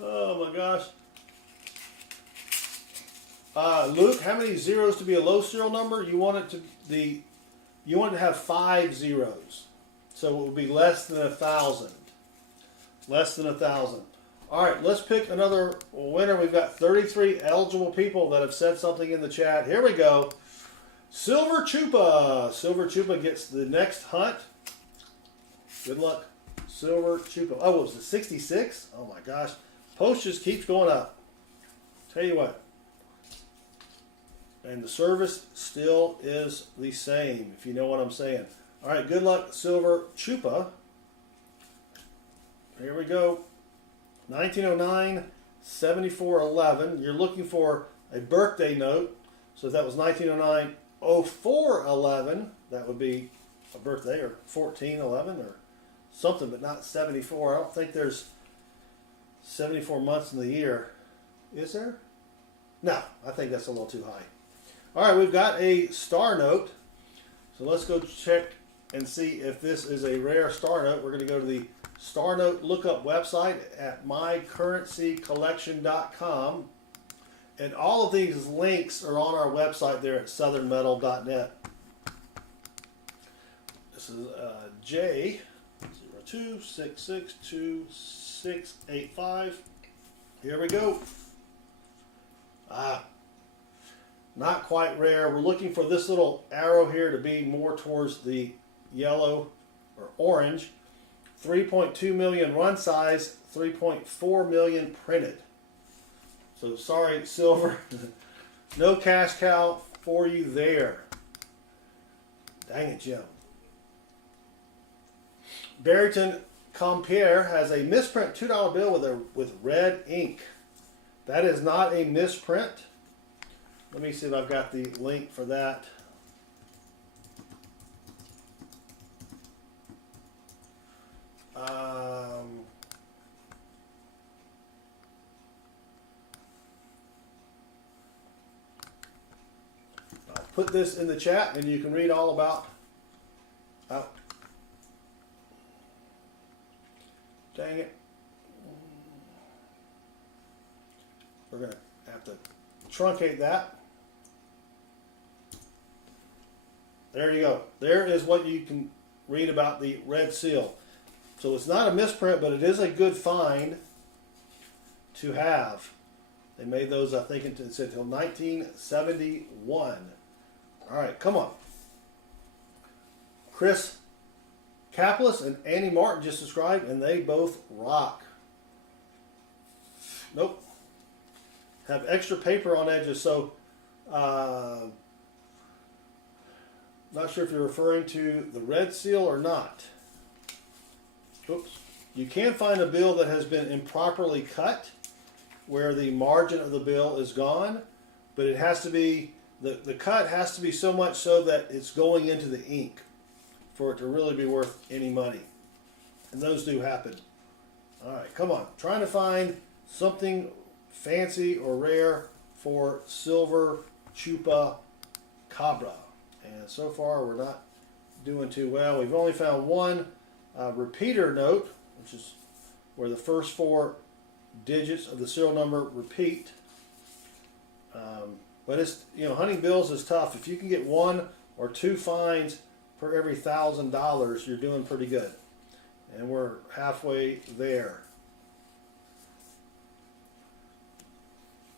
Oh my gosh. Luke, how many zeros to be a low serial number? You want it to have 5 zeros. So it would be less than 1,000. Less than 1,000. All right, let's pick another winner. We've got 33 eligible people that have said something in the chat. Here we go. Silver Chupa. Silver Chupa gets the next hunt. Good luck, Silver Chupa. Oh, was it 66? Oh my gosh. Post just keeps going up. Tell you what. And the service still is the same, if you know what I'm saying. All right, good luck, Silver Chupa. Here we go. 1909, 7411. You're looking for a birthday note. So if that was 1909, 0411, that would be a birthday, or 1411, or something, but not 74. I don't think there's 74 months in the year. Is there? No, I think that's a little too high. All right, we've got a star note. So let's go check and see if this is a rare star note. We're going to go to the star note lookup website at mycurrencycollection.com. And all of these links are on our website there at southernmetal.net. This is J02662685. Here we go. Not quite rare. We're looking for this little arrow here to be more towards the yellow or orange. 3.2 million run size, 3.4 million printed. So sorry, Silver. No cash cow for you there. Dang it, Jim. Barrington Compere has a misprint $2 bill with red ink. That is not a misprint. Let me see if I've got the link for that. I'll put this in the chat and you can read all about. Dang it. We're going to have to truncate that. There you go. There is what you can read about the red seal. So it's not a misprint, but it is a good find to have. They made those, I think, until 1971. All right, come on. Chris Caplis and Annie Martin just subscribed, and they both rock. Nope. Have extra paper on edges, so not sure if you're referring to the red seal or not. Oops. You can find a bill that has been improperly cut, where the margin of the bill is gone, but it has to be, the cut has to be so much so that it's going into the ink for it to really be worth any money. And those do happen. All right, come on. Trying to find something fancy or rare for silver chupa cabra. And so far we're not doing too well. We've only found one repeater note, which is where the first 4 digits of the serial number repeat. But it's, you know, hunting bills is tough. If you can get 1 or 2 finds per every $1,000, you're doing pretty good. And we're halfway there.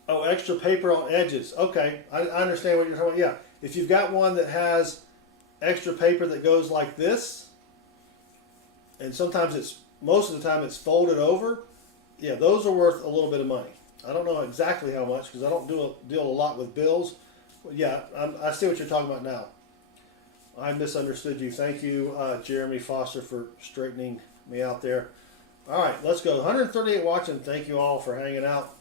Oh, extra paper on edges. Okay, I understand what you're talking about. Yeah, if you've got one that has extra paper that goes like this, and sometimes it's, most of the time it's folded over, yeah, those are worth a little bit of money. I don't know exactly how much because I don't deal a lot with bills. But yeah, I see what you're talking about now. I misunderstood you. Thank you, Jeremy Foster, for straightening me out there. All right, let's go. 138 watching. Thank you all for hanging out.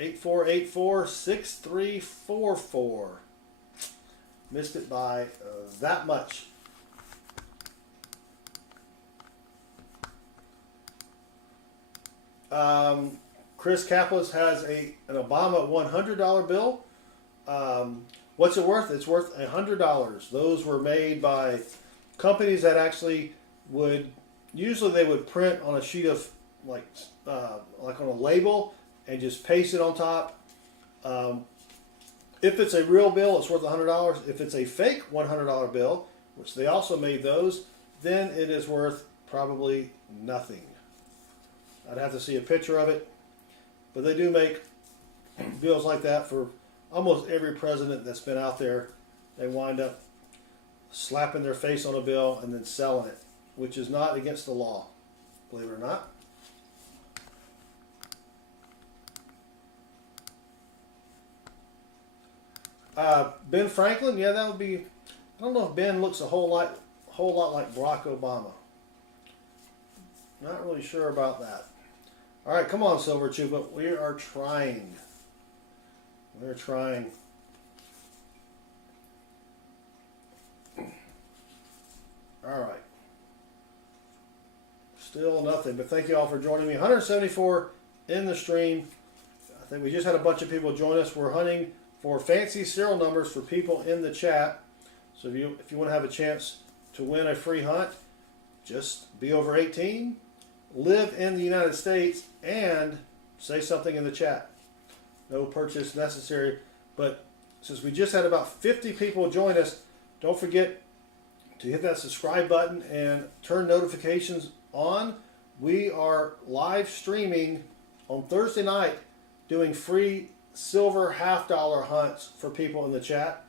8484-6344. Missed it by that much. Chris Kaplis has an Obama $100 bill. What's it worth? It's worth $100. Those were made by companies that actually would, usually they would print on a sheet of like on a label and just paste it on top. If it's a real bill, it's worth $100. If it's a fake $100 bill, which they also made those, then it is worth probably nothing. I'd have to see a picture of it. But they do make bills like that for almost every president that's been out there. They wind up slapping their face on a bill and then selling it, which is not against the law, believe it or not. Ben Franklin, yeah, that would be. I don't know if Ben looks a whole lot like Barack Obama. Not really sure about that. All right, come on, Silver Chupa. We are trying. We're trying. All right. Still nothing, but thank you all for joining me. 174 in the stream. I think we just had a bunch of people join us. We're hunting for fancy serial numbers for people in the chat. So if you want to have a chance to win a free hunt, just be over 18, live in the United States, and say something in the chat. No purchase necessary. But since we just had about 50 people join us, don't forget to hit that subscribe button and turn notifications on. We are live streaming on Thursday night doing free silver $half hunts for people in the chat,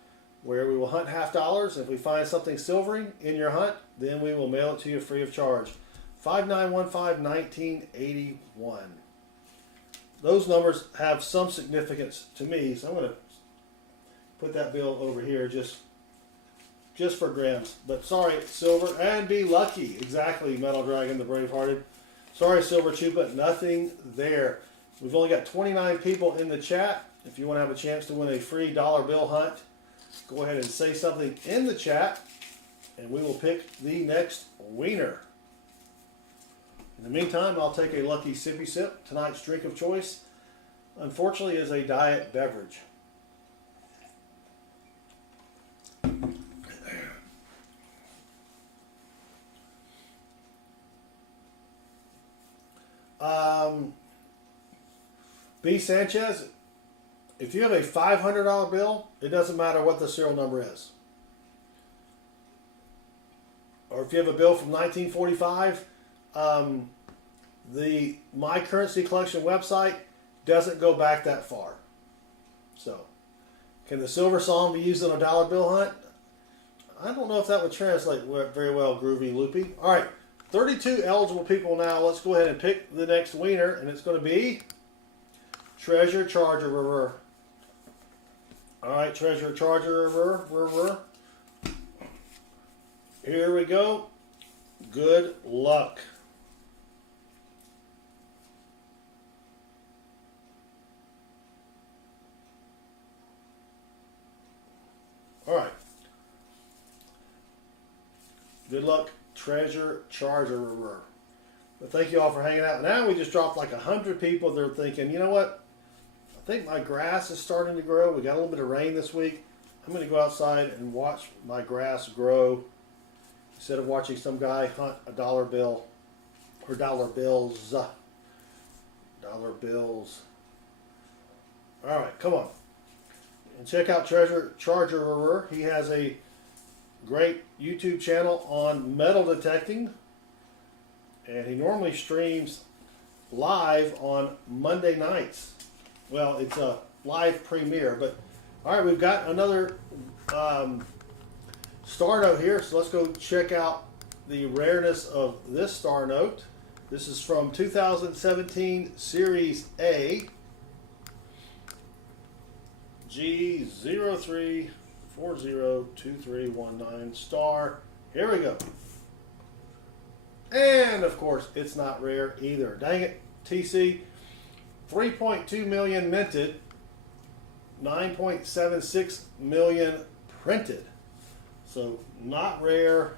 where we will hunt $half. If we find something silvery in your hunt, then we will mail it to you free of charge. 5915-1981. Those numbers have some significance to me, so I'm going to put that bill over here just for grams. But sorry, Silver, and be lucky. Exactly, Metal Dragon, the Bravehearted. Sorry, Silver Chupa, nothing there. We've only got 29 people in the chat. If you want to have a chance to win a free dollar bill hunt, go ahead and say something in the chat, and we will pick the next winner. In the meantime, I'll take a lucky sippy sip. Tonight's drink of choice, unfortunately, is a diet beverage. B. Sanchez, if you have a $500 bill, it doesn't matter what the serial number is. Or if you have a bill from 1945, the My Currency Collection website doesn't go back that far. So, can the silver song be used on a dollar bill hunt? I don't know if that would translate very well, Groovy Loopy. All right, 32 eligible people now. Let's go ahead and pick the next winner, and it's going to be Treasure Charger River. All right, Treasure Charger River. Here we go. Good luck. Good luck, treasure charger. But thank you all for hanging out. Now we just dropped like 100 people. They're thinking, you know what? I think my grass is starting to grow. We got a little bit of rain this week. I'm going to go outside and watch my grass grow instead of watching some guy hunt a dollar bill or dollar bills. Dollar bills. All right, come on. And check out Treasure Charger. He has a great YouTube channel on metal detecting. And he normally streams live on Monday nights. Well, it's a live premiere, but all right, we've got another star note here, so let's go check out the rareness of this star note. This is from 2017 Series A, G03402319 star. Here we go. And of course, it's not rare either. Dang it, TC. 3.2 million minted, 9.76 million printed. So not rare,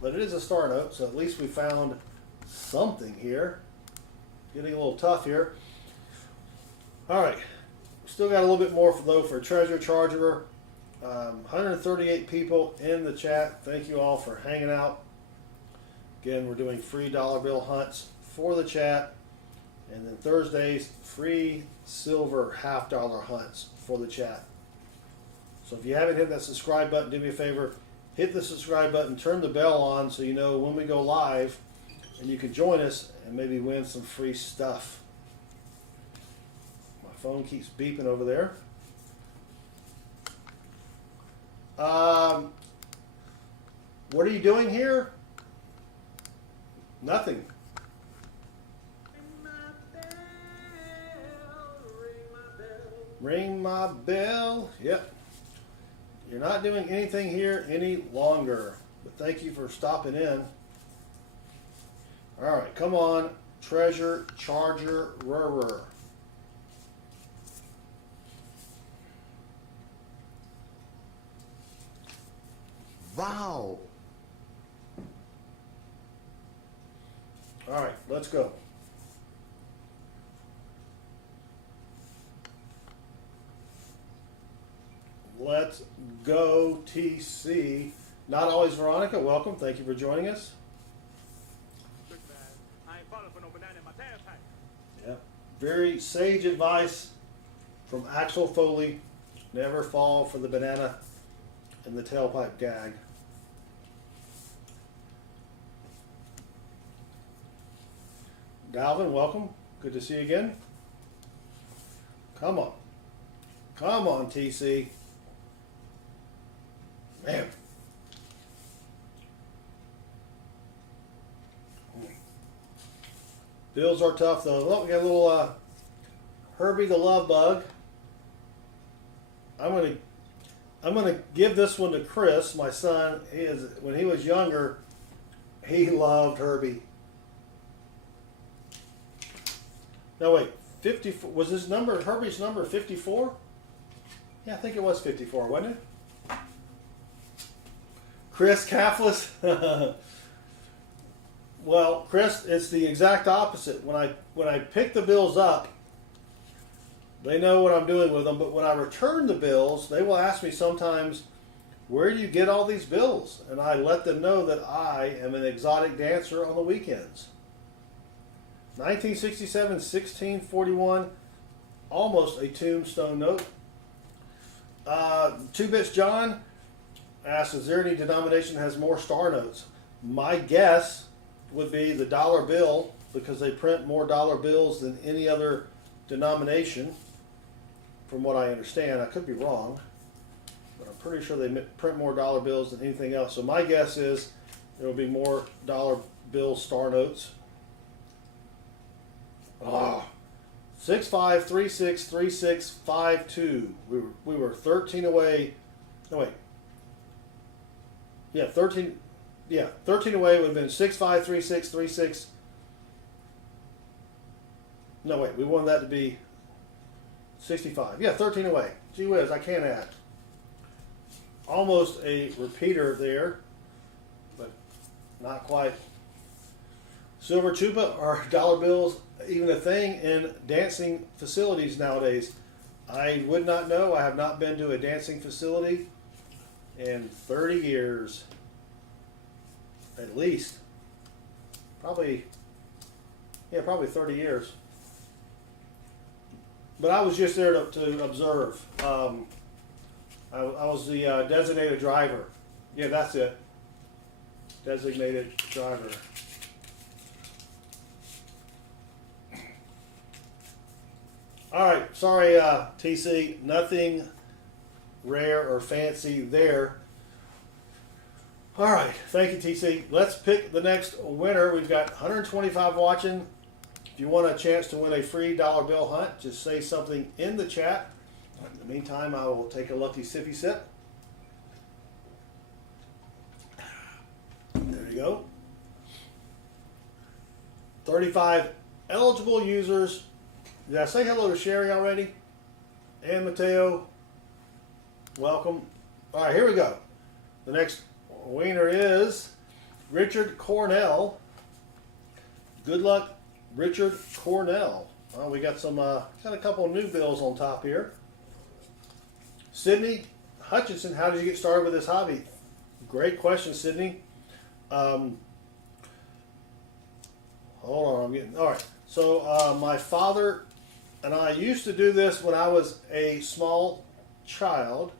but it is a star note, so at least we found something here. Getting a little tough here. All right, still got a little bit more for Treasure Charger. 138 people in the chat. Thank you all for hanging out. Again, we're doing free dollar bill hunts for the chat. And then Thursdays, free silver $half hunts for the chat. So if you haven't hit that subscribe button, do me a favor, hit the subscribe button, turn the bell on so you know when we go live, and you can join us and maybe win some free stuff. My phone keeps beeping over there. What are you doing here? Nothing. Ring my bell. Yep. You're not doing anything here any longer. But thank you for stopping in. All right, come on, Treasure Charger. Wow. All right, let's go. Let's go, TC. Not always Veronica. Welcome. Thank you for joining us. Yeah. Very sage advice from Axel Foley. Never fall for the banana and the tailpipe gag. Dalvin, welcome. Good to see you again. Come on. Come on, TC. Man. Bills are tough though. Look, we got a little Herbie the Love Bug. I'm gonna give this one to Chris, my son. When he was younger, he loved Herbie. No wait, 54 was his number? Herbie's number 54? Yeah, I think it was 54, wasn't it? Chris Caffless. Well, Chris, it's the exact opposite. When I pick the bills up, they know what I'm doing with them. But when I return the bills, they will ask me sometimes, "Where do you get all these bills?" And I let them know that I am an exotic dancer on the weekends. 1967, 1641, almost a tombstone note. 2-Bits John asks, is there any denomination that has more star notes? My guess would be the dollar bill, because they print more dollar bills than any other denomination, from what I understand. I could be wrong, but I'm pretty sure they print more dollar bills than anything else. So my guess is there will be more dollar bill star notes. 65363652. We were 13 away. No wait. Yeah, 13 away would have been 653636. No wait, we wanted that to be 65. Yeah, 13 away. Gee whiz, I can't add. Almost a repeater there. But not quite. Silver chupa or dollar bills even a thing in dancing facilities nowadays? I would not know. I have not been to a dancing facility in 30 years. At least. Probably 30 years. But I was just there to observe. I was the designated driver. Yeah, that's it. Designated driver. All right, sorry, TC, nothing rare or fancy there. All right, thank you, TC. Let's pick the next winner. We've got 125 watching. If you want a chance to win a free dollar bill hunt, just say something in the chat. In the meantime, I will take a lucky sippy sip. There you go. 35 eligible users. Did I say hello to Sherry already? And Mateo. Welcome. All right, here we go. The next winner is Richard Cornell. Good luck, Richard Cornell. Well, we got some got a couple of new bills on top here. Sydney Hutchinson, how did you get started with this hobby? Great question, Sydney. Hold on, I'm getting all right. So my father and I used to do this when I was a small child,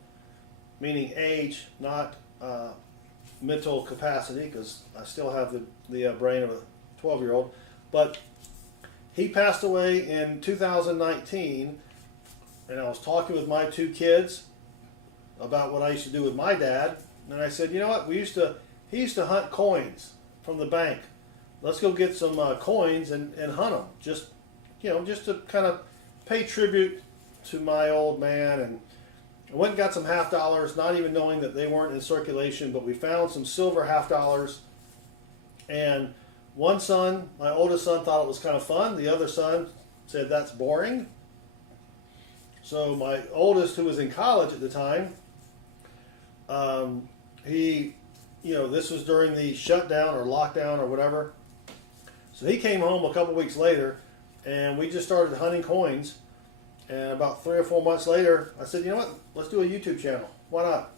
meaning age, not mental capacity, because I still have the brain of a 12-year-old. But he passed away in 2019, and I was talking with my two kids about what I used to do with my dad, and I said, you know what? He used to hunt coins from the bank. Let's go get some coins and hunt them. Just to kind of pay tribute to my old man. And I went and got some half dollars, not even knowing that they weren't in circulation, but we found some silver half dollars. And one son, my oldest son, thought it was kind of fun. The other son said that's boring. So my oldest, who was in college at the time, this was during the shutdown or lockdown or whatever. So he came home a couple weeks later, and we just started hunting coins. And about 3 or 4 months later, I said, you know what? Let's do a YouTube channel. Why not?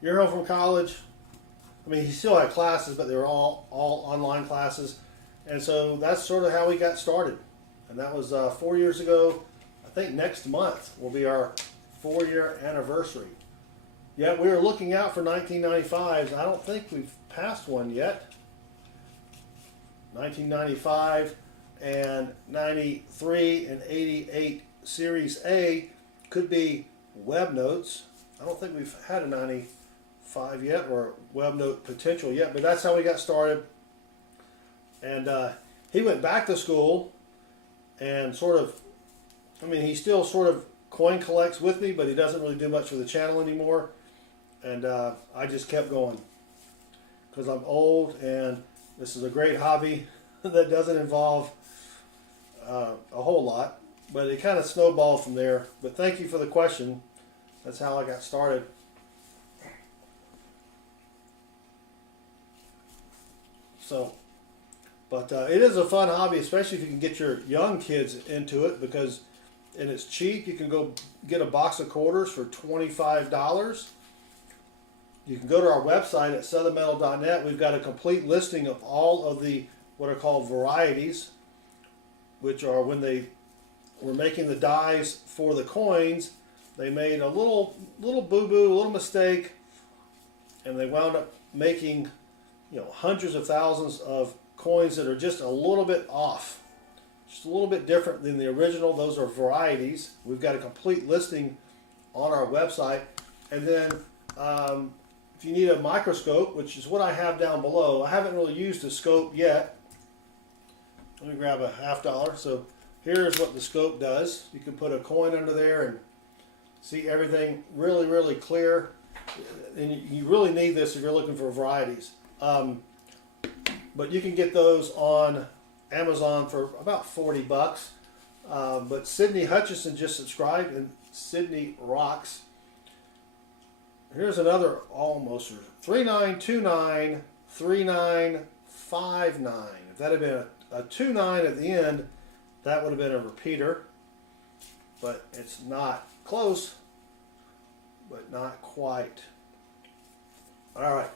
You're home from college. I mean, he still had classes, but they were all online classes. And so that's sort of how we got started. And that was 4 years ago. I think next month will be our 4-year anniversary. Yeah, we were looking out for 1995s. I don't think we've passed one yet. 1995 and 93 and 88 Series A could be web notes. I don't think we've had a 95 yet or web note potential yet, but that's how we got started. And he went back to school and he still sort of coin collects with me, but he doesn't really do much for the channel anymore. And I just kept going because I'm old and this is a great hobby that doesn't involve a whole lot, but it kind of snowballed from there. But thank you for the question. That's how I got started. So, but it is a fun hobby, especially if you can get your young kids into it, and it's cheap. You can go get a box of quarters for $25. You can go to our website at southernmetal.net. We've got a complete listing of all of the what are called varieties, which are when they were making the dies for the coins, they made a little boo-boo, a little mistake, and they wound up making hundreds of thousands of coins that are just a little bit off, just a little bit different than the original. Those are varieties. We've got a complete listing on our website. And then if you need a microscope, which is what I have down below, I haven't really used a scope yet. Let me grab a half dollar. So here's what the scope does. You can put a coin under there and see everything really, really clear. And you really need this if you're looking for varieties. But you can get those on Amazon for about 40 bucks. But Sydney Hutchison just subscribed, and Sydney rocks. Here's another almost $3929 3959. If that had been a 29 at the end, that would have been a repeater. But it's not. Close, but not quite. All right,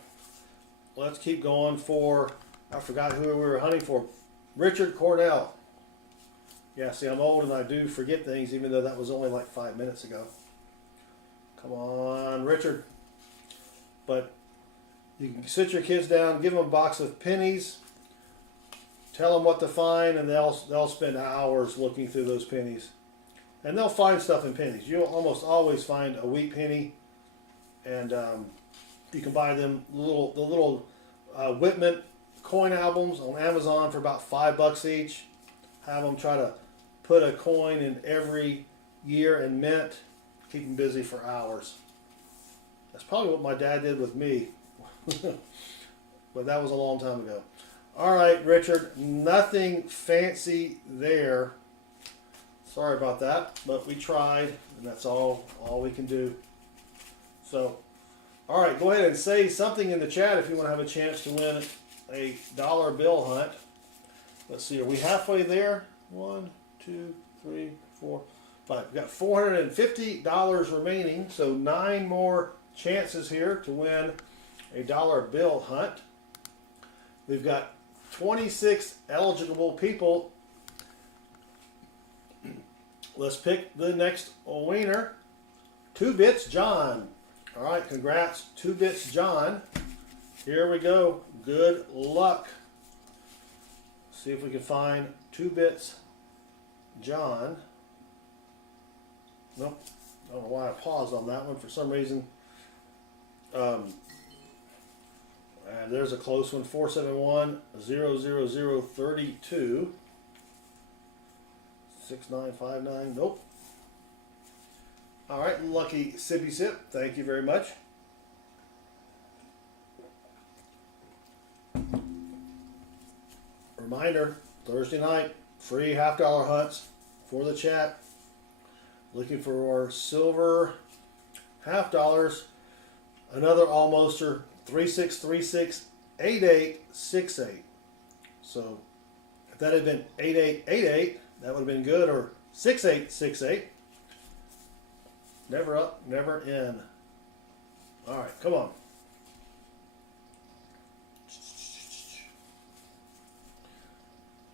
let's keep going for, I forgot who we were hunting for. Richard Cornell. Yeah, see, I'm old and I do forget things, even though that was only like 5 minutes ago. Come on, Richard. But you can sit your kids down, give them a box of pennies, tell them what to find, and they'll spend hours looking through those pennies. And they'll find stuff in pennies. You'll almost always find a wheat penny, and you can buy them the little Whitman coin albums on Amazon for about $5 each. Have them try to put a coin in every year and mint. Keep them busy for hours. That's probably what my dad did with me, but that was a long time ago. All right, Richard, nothing fancy there. Sorry about that, but we tried, and that's all we can do. So, all right, go ahead and say something in the chat if you want to have a chance to win a dollar bill hunt. Let's see, are we halfway there? 1, 2, 3, 4, 5. We've got $450 remaining, so 9 more chances here to win a dollar bill hunt. We've got 26 eligible people. Let's pick the next winner. 2 Bits John. All right, congrats, 2 Bits John. Here we go. Good luck. See if we can find 2 Bits John. Nope. I don't know why I paused on that one for some reason. And there's a close one. 471-00032. 6959. Nope. All right, lucky Sippy Sip. Thank you very much. Reminder, Thursday night, free $50 hunts for the chat. Looking for silver $50. Another almoster, 36368868. So if that had been 8888, that would have been good, or 6868. Never up, never in. All right, come on.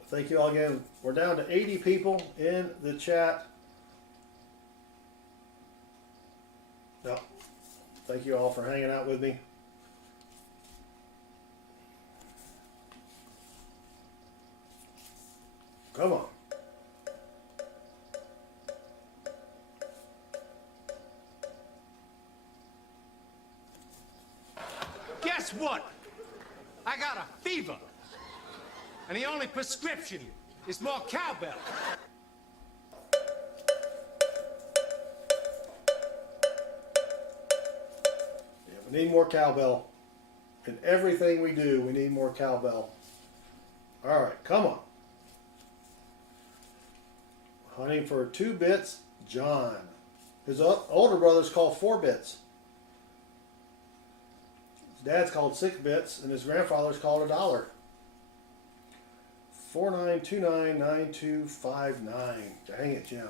Thank you all again. We're down to 80 people in the chat. No. Thank you all for hanging out with me. Come on. Guess what? I got a fever. And the only prescription is more cowbell. Yeah, we need more cowbell. In everything we do, we need more cowbell. All right, come on. Hunting for 2 Bits John. His older brother's called 4 Bits. His dad's called 6 Bits, and his grandfather's called $1. 49299259. Dang it, Jim.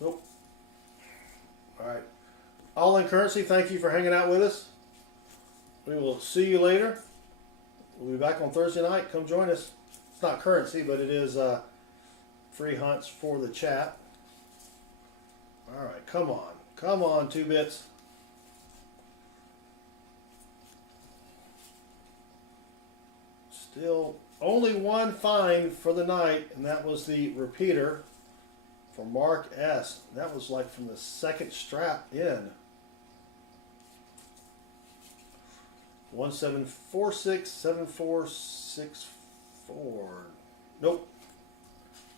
Nope. All right. All in currency, thank you for hanging out with us. We will see you later. We'll be back on Thursday night. Come join us. It's not currency, but it is free hunts for the chat. All right, come on. Come on, 2 Bits. Still only one find for the night, and that was the repeater for Mark S. That was like from the second strap in. 17467464. Nope.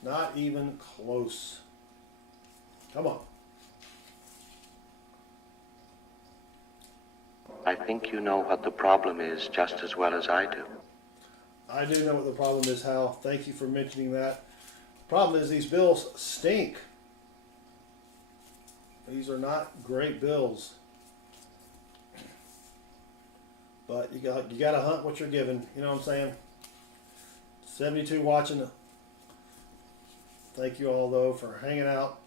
Not even close. Come on. I think you know what the problem is just as well as I do. I do know what the problem is, Hal. Thank you for mentioning that. Problem is these bills stink. These are not great bills. But you got to hunt what you're given. You know what I'm saying? 72 watching. Thank you all though for hanging out.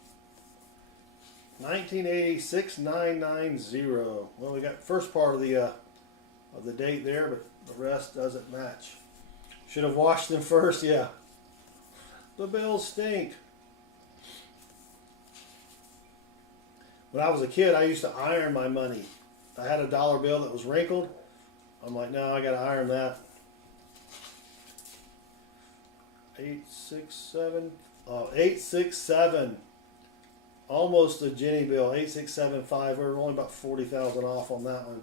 1980-6990. Well, we got first part of the date there, but the rest doesn't match. Should have washed them first. Yeah. The bills stink. When I was a kid, I used to iron my money. If I had a dollar bill that was wrinkled, I'm like, no, I got to iron that. 867. Oh, 867. Almost a Jenny bill. 8675. We were only about 40,000 off on that one.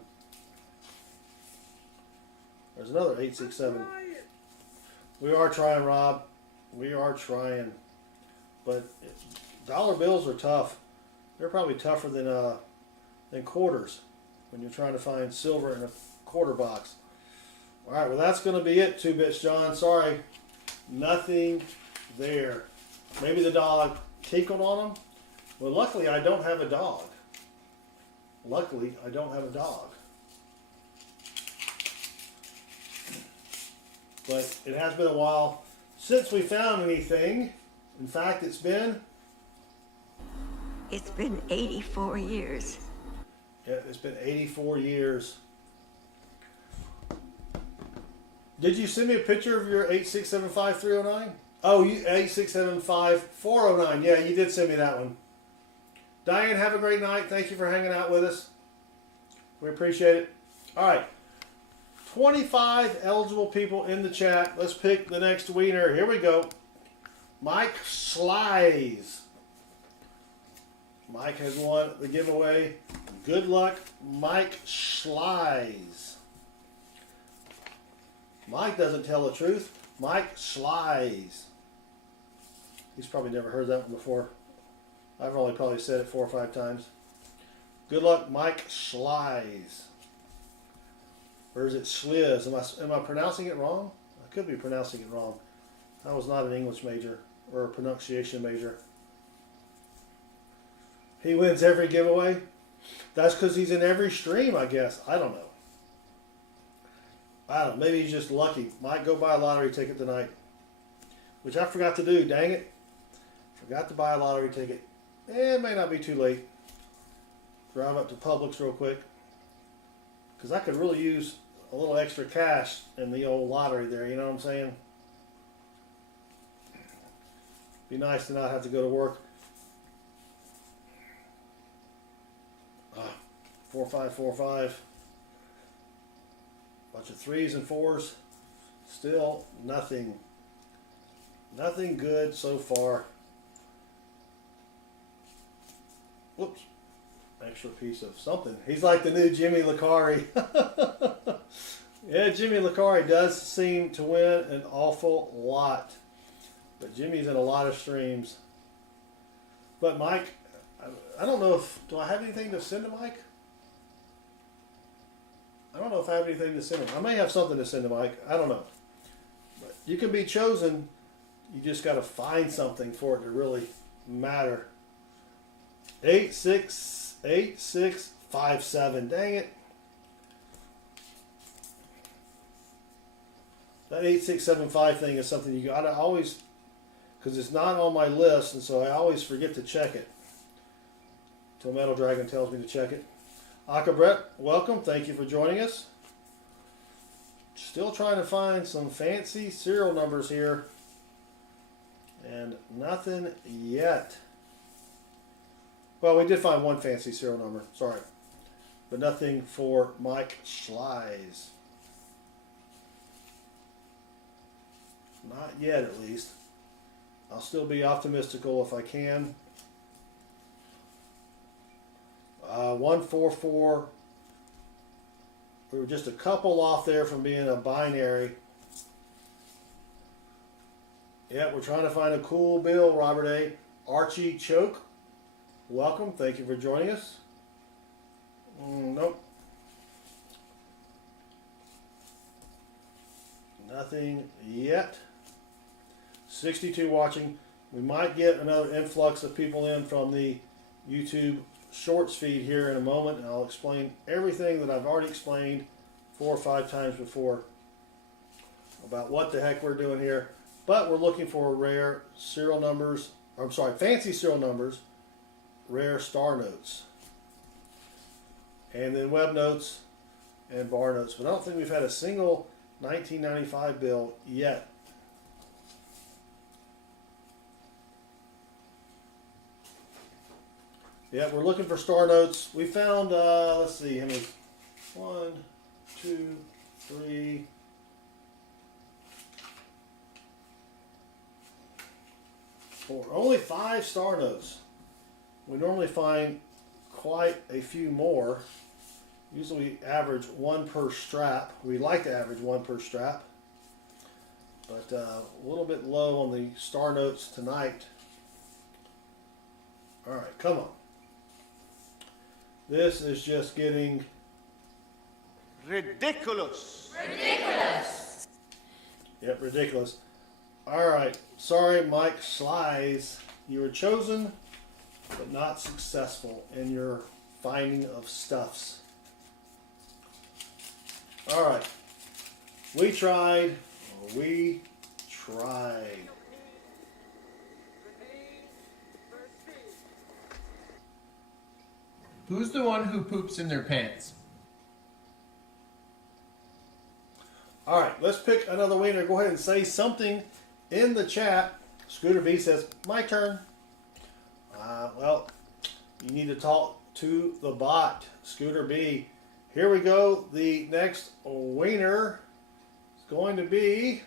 There's another 867. We are trying, Rob. We are trying. But dollar bills are tough. They're probably tougher than quarters when you're trying to find silver in a quarter box. All right, well, that's going to be it, 2 Bits John. Sorry, nothing there. Maybe the dog tinkled on them. Well, luckily, I don't have a dog. Luckily, I don't have a dog. But it has been a while since we found anything. In fact, it's been 84 years. Yeah, it's been 84 years. Did you send me a picture of your 8675309? Oh, you 8675409. Yeah, you did send me that one. Diane, have a great night. Thank you for hanging out with us. We appreciate it. All right. 25 eligible people in the chat. Let's pick the next winner. Here we go. Mike Slies. Mike has won the giveaway. Good luck, Mike Slies. Mike doesn't tell the truth. Mike Slies. He's probably never heard that one before. I've only probably said it 4 or 5 times. Good luck, Mike Slies. Or is it Sliz? Am I pronouncing it wrong? I could be pronouncing it wrong. I was not an English major or a pronunciation major. He wins every giveaway. That's because he's in every stream, I guess. I don't know. Maybe he's just lucky. Might go buy a lottery ticket tonight. Which I forgot to do, dang it. Forgot to buy a lottery ticket. It may not be too late. Drive up to Publix real quick. Because I could really use a little extra cash in the old lottery there, you know what I'm saying? Be nice to not have to go to work. 4545. Bunch of 3s and 4s. Still nothing. Nothing good so far. Whoops. Extra piece of something. He's like the new Jimmy Licari. Yeah, Jimmy Licari does seem to win an awful lot. But Jimmy's in a lot of streams. But Mike, I don't know if... Do I have anything to send to Mike? I don't know if I have anything to send him. I may have something to send to Mike. I don't know. But you can be chosen. You just got to find something for it to really matter. 868657. Dang it. That 8675 thing is something you got to always, because it's not on my list, and so I always forget to check it. Till Metal Dragon tells me to check it. Akabret, welcome. Thank you for joining us. Still trying to find some fancy serial numbers here. And nothing yet. Well, we did find one fancy serial number. Sorry. But nothing for Mike Slies. Not yet, at least. I'll still be optimistical if I can. 144. We were just a couple off there from being a binary. Yeah, we're trying to find a cool bill, Robert A. Archie Choke. Welcome. Thank you for joining us. Nope. Nothing yet. 62 watching. We might get another influx of people in from the YouTube Shorts feed here in a moment, and I'll explain everything that I've already explained 4 or 5 times before about what the heck we're doing here. But we're looking for rare serial numbers, I'm sorry, fancy serial numbers, rare star notes, and then web notes and bar notes. But I don't think we've had a single 1995 bill yet. Yeah, we're looking for star notes. We found, let's see, how many? 1, 2, 3, 4. Only 5 star notes. We normally find quite a few more. Usually we average 1 per strap. We like to average 1 per strap. But a little bit low on the star notes tonight. Alright, come on. This is just getting Ridiculous. Ridiculous. Yep, ridiculous. Alright, sorry Mike Slies. You were chosen, but not successful in your finding of stuffs. Alright, we tried. Who's the one who poops in their pants? Alright, let's pick another winner. Go ahead and say something in the chat. Scooter B says, my turn. Well, you need to talk to the bot, Scooter B. Here we go. The next winner is going to be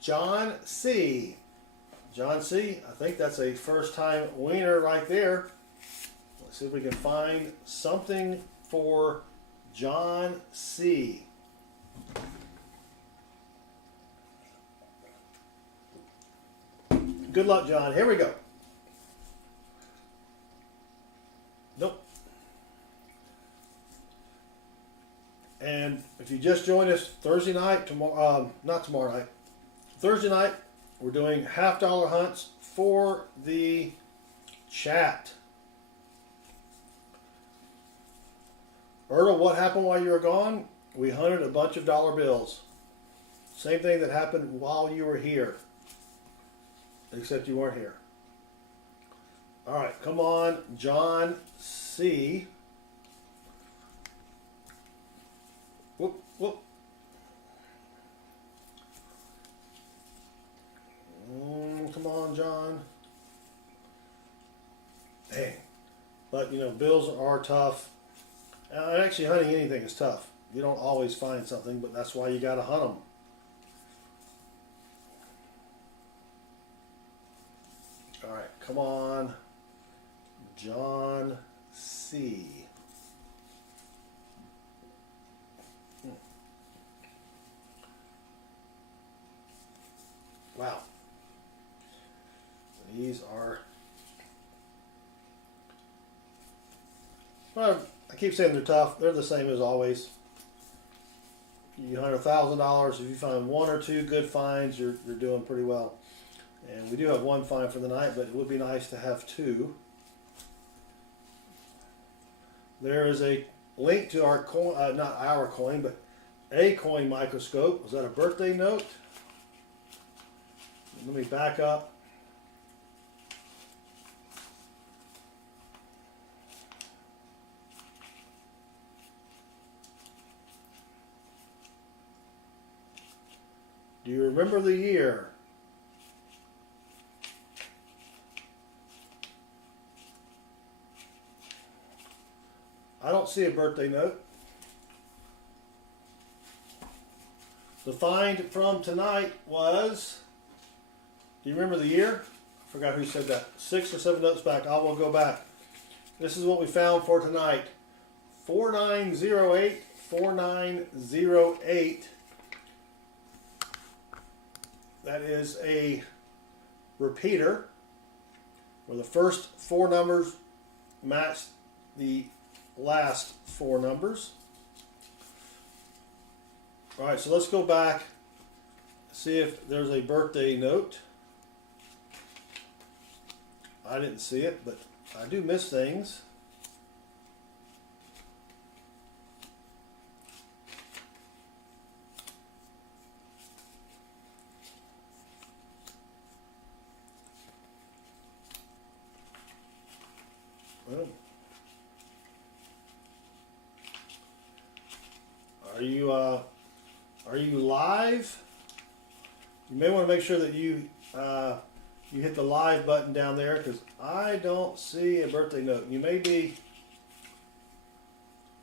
John C. John C., I think that's a first-time winner right there. Let's see if we can find something for John C. Good luck, John. Here we go. Nope. And if you just joined us Thursday night, not tomorrow night, Thursday night, we're doing half-dollar hunts for the chat. Ertl, what happened while you were gone? We hunted a bunch of dollar bills. Same thing that happened while you were here. Except you weren't here. Alright, come on, John C. Whoop, whoop. Come on, John. Dang. But, you know, bills are tough. Actually, hunting anything is tough. You don't always find something, but that's why you got to hunt them. All right, come on, John C. Wow. These are... Well, I keep saying they're tough. They're the same as always. You hunt $1,000. If you find 1 or 2 good finds, you're doing pretty well. And we do have 1 find for the night, but it would be nice to have 2. There is a link to our coin, not our coin, but a coin microscope. Was that a birthday note? Let me back up. Do you remember the year? I don't see a birthday note. The find from tonight was, do you remember the year? I forgot who said that. 6 or 7 notes back. I will go back. This is what we found for tonight. 4908, 4908. That is a repeater where the first 4 numbers match the last 4 numbers. All right, so let's go back, see if there's a birthday note. I didn't see it, but I do miss things. go. Are you live? You may want to make sure that you hit the live button down there, because I don't see a birthday note. You may be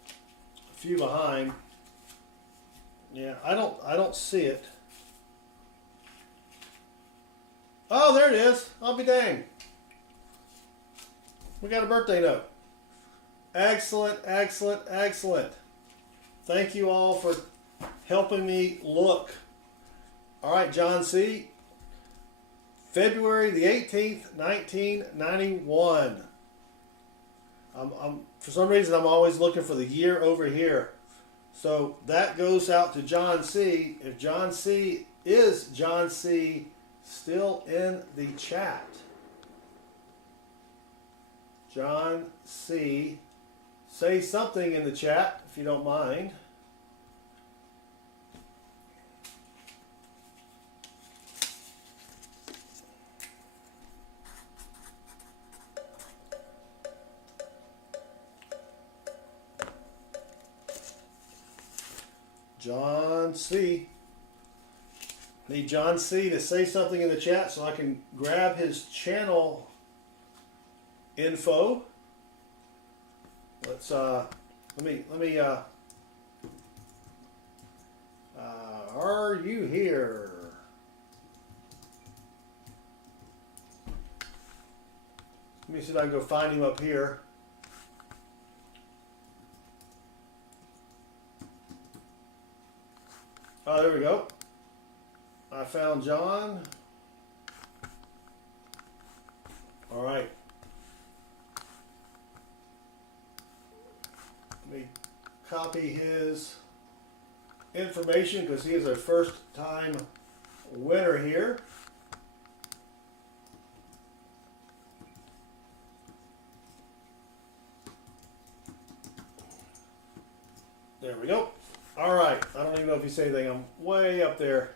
a few behind. Yeah, I don't see it. Oh, there it is. I'll be dang. We got a birthday note. Excellent, excellent, excellent. Thank you all for helping me look. All right, John C. February the 18th, 1991. For some reason, I'm always looking for the year over here. So that goes out to John C. If John C. is John C. still in the chat. John C. Say something in the chat if you don't mind. John C. Need John C. to say something in the chat so I can grab his channel info. Let's let me are you here? Let me see if I can go find him up here. Oh, there we go. I found John. All right. Let me copy his information because he is a first time winner here. There we go. All right. I don't even know if you say anything. I'm way up there.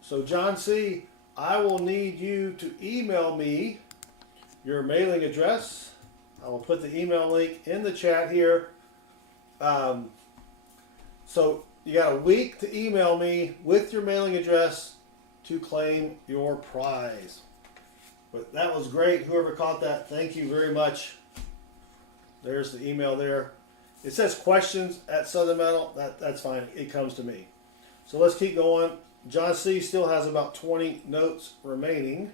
So John C., I will need you to email me your mailing address. I will put the email link in the chat here. So you got a week to email me with your mailing address to claim your prize. But that was great. Whoever caught that, thank you very much. There's the email there. It says questions at Southern Metal. That's fine. It comes to me. So let's keep going. John C. still has about 20 notes remaining.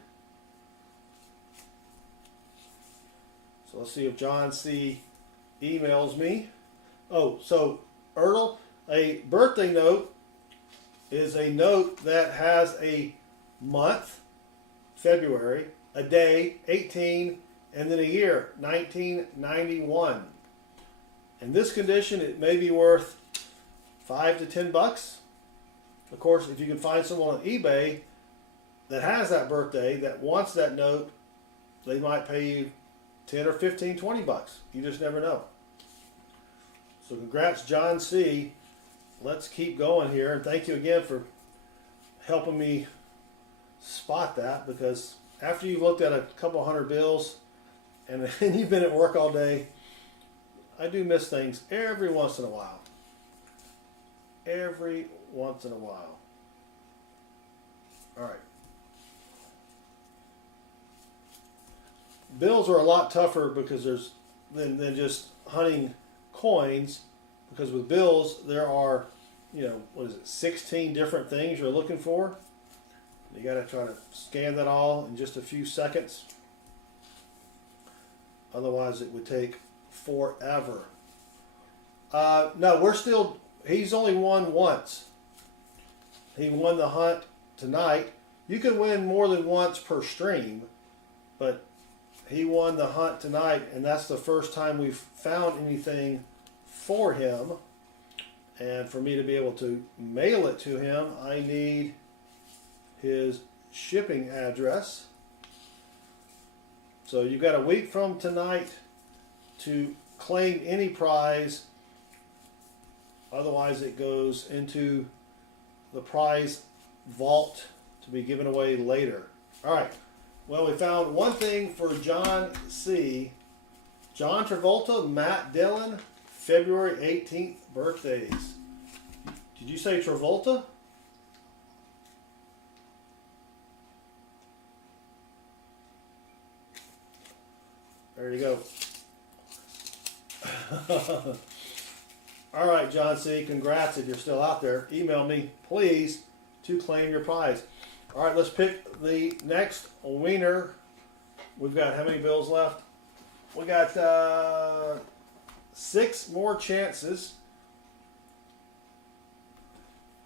So let's see if John C. emails me. Oh, so Ertl, a birthday note is a note that has a month, February, a day, 18, and then a year, 1991. In this condition, it may be worth $5 to $10. Of course, if you can find someone on eBay that has that birthday, that wants that note, they might pay you 10 or 15, 20 bucks. You just never know. So congrats, John C. Let's keep going here. And thank you again for helping me spot that, because after you've looked at a couple hundred bills and you've been at work all day, I do miss things every once in a while. Every once in a while. All right. Bills are a lot tougher because there's than just hunting coins, because with bills there are, 16 different things you're looking for. You got to try to scan that all in just a few seconds. Otherwise it would take forever. No, he's only won once. He won the hunt tonight. You can win more than once per stream, but he won the hunt tonight, and that's the first time we've found anything for him. And for me to be able to mail it to him, I need his shipping address. So you've got a week from tonight to claim any prize. Otherwise it goes into the prize vault to be given away later. All right. Well, we found one thing for John C. John Travolta, Matt Dillon, February 18th birthdays. Did you say Travolta? There you go. All right, John C. Congrats if you're still out there. Email me, please, to claim your prize. All right, let's pick the next winner. We've got how many bills left? We got 6 more chances.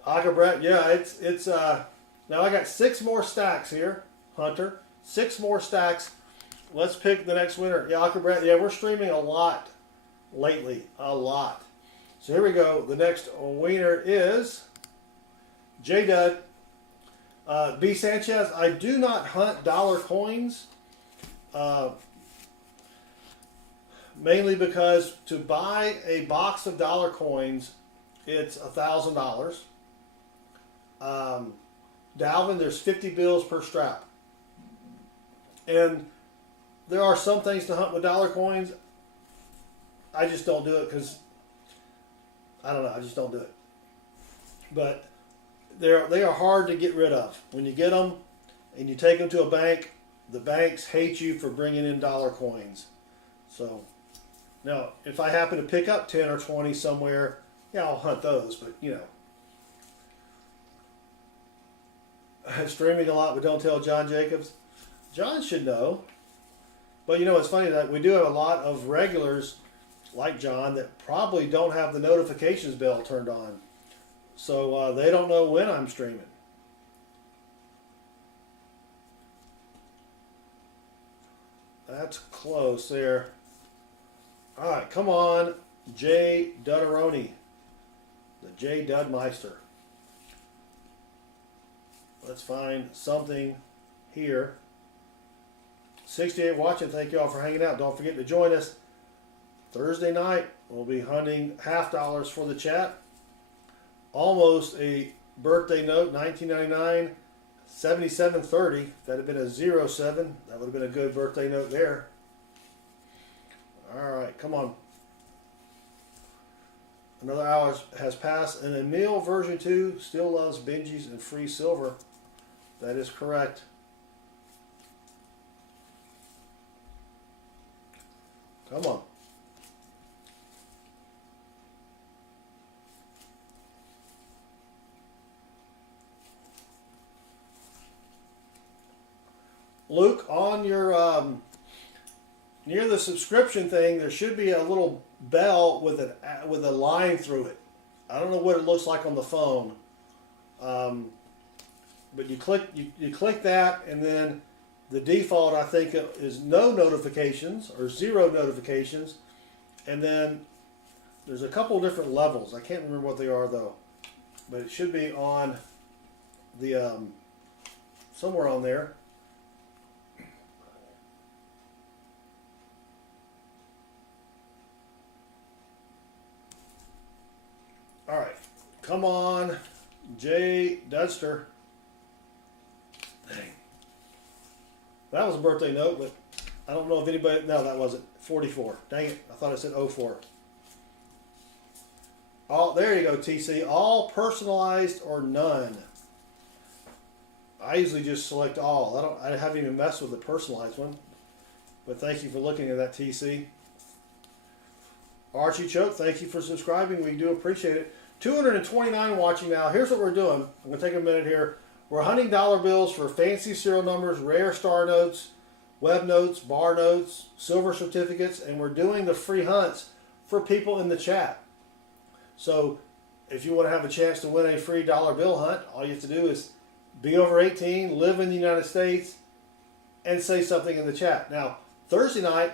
Brett, yeah, it's now I got 6 more stacks here, Hunter. 6 more stacks. Let's pick the next winner. Yeah, Brett, yeah, we're streaming a lot lately, a lot. So here we go. The next winner is J Dud. B Sanchez. I do not hunt dollar coins. Mainly because to buy a box of dollar coins, it's $1,000. Dalvin, there's 50 bills per strap. And there are some things to hunt with dollar coins. I just don't do it because, I don't know, I just don't do it. But they are hard to get rid of. When you get them and you take them to a bank, the banks hate you for bringing in dollar coins. So, now, if I happen to pick up 10 or 20 somewhere, yeah, I'll hunt those, but, you know. Streaming a lot, but don't tell John Jacobs. John should know. But, you know, it's funny that we do have a lot of regulars like John that probably don't have the notifications bell turned on. So they don't know when I'm streaming. That's close there. All right, come on, J. Dudaroni, the J. Dudmeister. Let's find something here. 68 watching. Thank you all for hanging out. Don't forget to join us Thursday night. We'll be hunting $half for the chat. Almost a birthday note, 1999, 7730. If that had been a 07, that would have been a good birthday note there. All right, come on. Another hour has passed, and Emil version 2 still loves Benjis and free silver. That is correct. Come on. Luke, on your near the subscription thing, there should be a little bell with a line through it. I don't know what it looks like on the phone, but you click that, and then the default, I think, is no notifications or 0 notifications, and then there's a couple of different levels. I can't remember what they are though, but it should be on the somewhere on there. All right, come on, Jay Dudster. Dang. That was a birthday note, but I don't know if anybody, no, that wasn't. 44. Dang it, I thought I said 04. All, there you go, TC. All personalized or none. I usually just select all. I haven't even messed with the personalized one. But thank you for looking at that, TC. Archie Choke, thank you for subscribing. We do appreciate it. 229 watching now. Here's what we're doing. I'm going to take a minute here. We're hunting dollar bills for fancy serial numbers, rare star notes, web notes, bar notes, silver certificates, and we're doing the free hunts for people in the chat. So if you want to have a chance to win a free dollar bill hunt, all you have to do is be over 18, live in the United States, and say something in the chat. Now, Thursday night,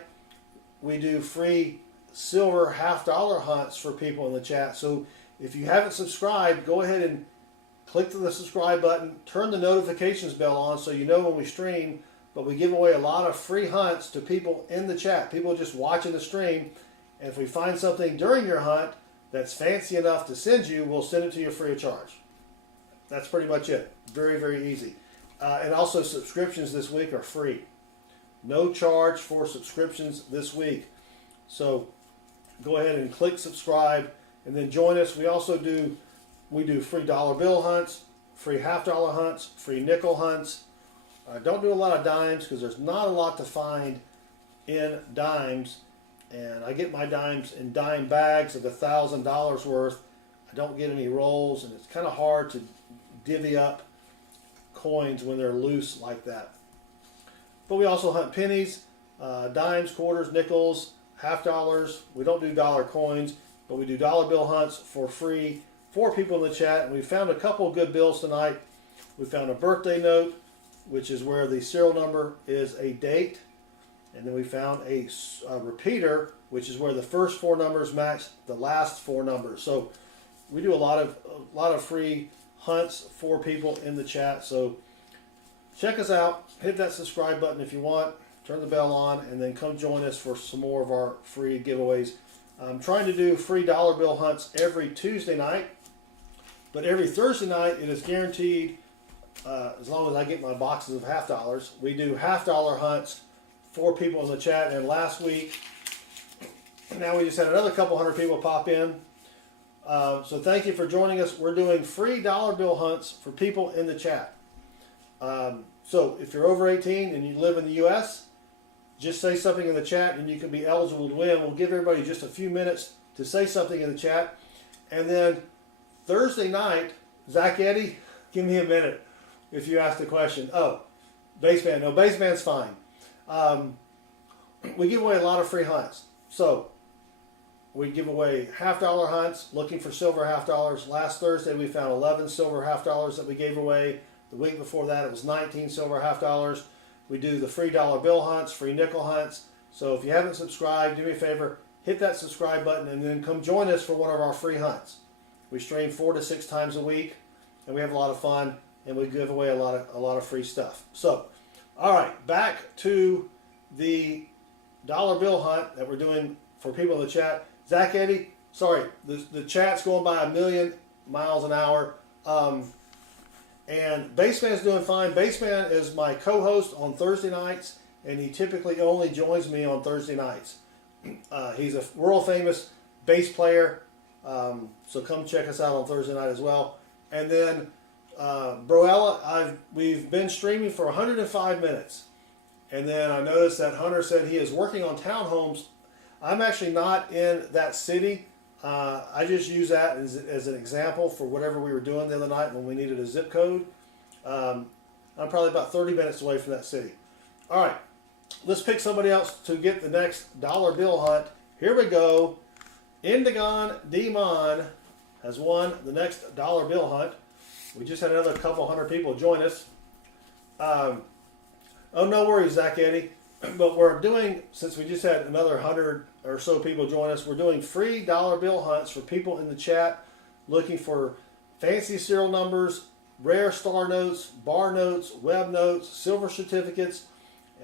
we do free silver $half hunts for people in the chat. So if you haven't subscribed, go ahead and click the subscribe button, turn the notifications bell on so you know when we stream, but we give away a lot of free hunts to people in the chat, people just watching the stream, and if we find something during your hunt that's fancy enough to send you, we'll send it to you free of charge. That's pretty much it. Very, very easy. And also subscriptions this week are free. No charge for subscriptions this week. So go ahead and click subscribe and then join us. We do free dollar bill hunts, free half-dollar hunts, free nickel hunts. I don't do a lot of dimes because there's not a lot to find in dimes, and I get my dimes in dime bags of $1,000 worth. I don't get any rolls, and it's kind of hard to divvy up coins when they're loose like that. But we also hunt pennies, dimes, quarters, nickels, half-dollars. We don't do dollar coins, but we do dollar bill hunts for free for people in the chat. And we found a couple of good bills tonight. We found a birthday note, which is where the serial number is a date. And then we found a repeater, which is where the first 4 numbers match the last 4 numbers. So we do a lot of free hunts for people in the chat. So check us out. Hit that subscribe button if you want. Turn the bell on, and then come join us for some more of our free giveaways. I'm trying to do free dollar bill hunts every Tuesday night, but every Thursday night it is guaranteed, as long as I get my boxes of half-dollars. We do half-dollar hunts for people in the chat, and last week, now we just had another couple hundred people pop in. So thank you for joining us. We're doing free dollar bill hunts for people in the chat. So if you're over 18 and you live in the U.S., just say something in the chat and you can be eligible to win. We'll give everybody just a few minutes to say something in the chat. And then Thursday night, Zach Eddy, give me a minute if you ask the question. Oh, baseman. No, baseman's fine. We give away a lot of free hunts. So we give away half-dollar hunts, looking for silver half-dollars. Last Thursday we found 11 silver half-dollars that we gave away. The week before that it was 19 silver half-dollars. We do the free dollar bill hunts, free nickel hunts. So if you haven't subscribed, do me a favor, hit that subscribe button and then come join us for one of our free hunts. We stream 4 to 6 times a week, and we have a lot of fun, and we give away a lot of free stuff. So, all right, back to the dollar bill hunt that we're doing for people in the chat. Zach Eddy, sorry, the chat's going by 1,000,000 miles an hour. And Baseman's doing fine. Baseman is my co-host on Thursday nights, and he typically only joins me on Thursday nights. He's a world famous bass player, so come check us out on Thursday night as well. And then Broella, we've been streaming for 105 minutes, and then I noticed that Hunter said he is working on townhomes. I'm actually not in that city. I just use that as an example for whatever we were doing the other night when we needed a zip code. I'm probably about 30 minutes away from that city. All right, let's pick somebody else to get the next dollar bill hunt. Here we go. Indigon Demon has won the next dollar bill hunt. We just had another couple hundred people join us. Oh, no worries, Zach Eddy. But we're doing, since we just had another 100 or so people join us, we're doing free dollar bill hunts for people in the chat looking for fancy serial numbers, rare star notes, bar notes, web notes, silver certificates.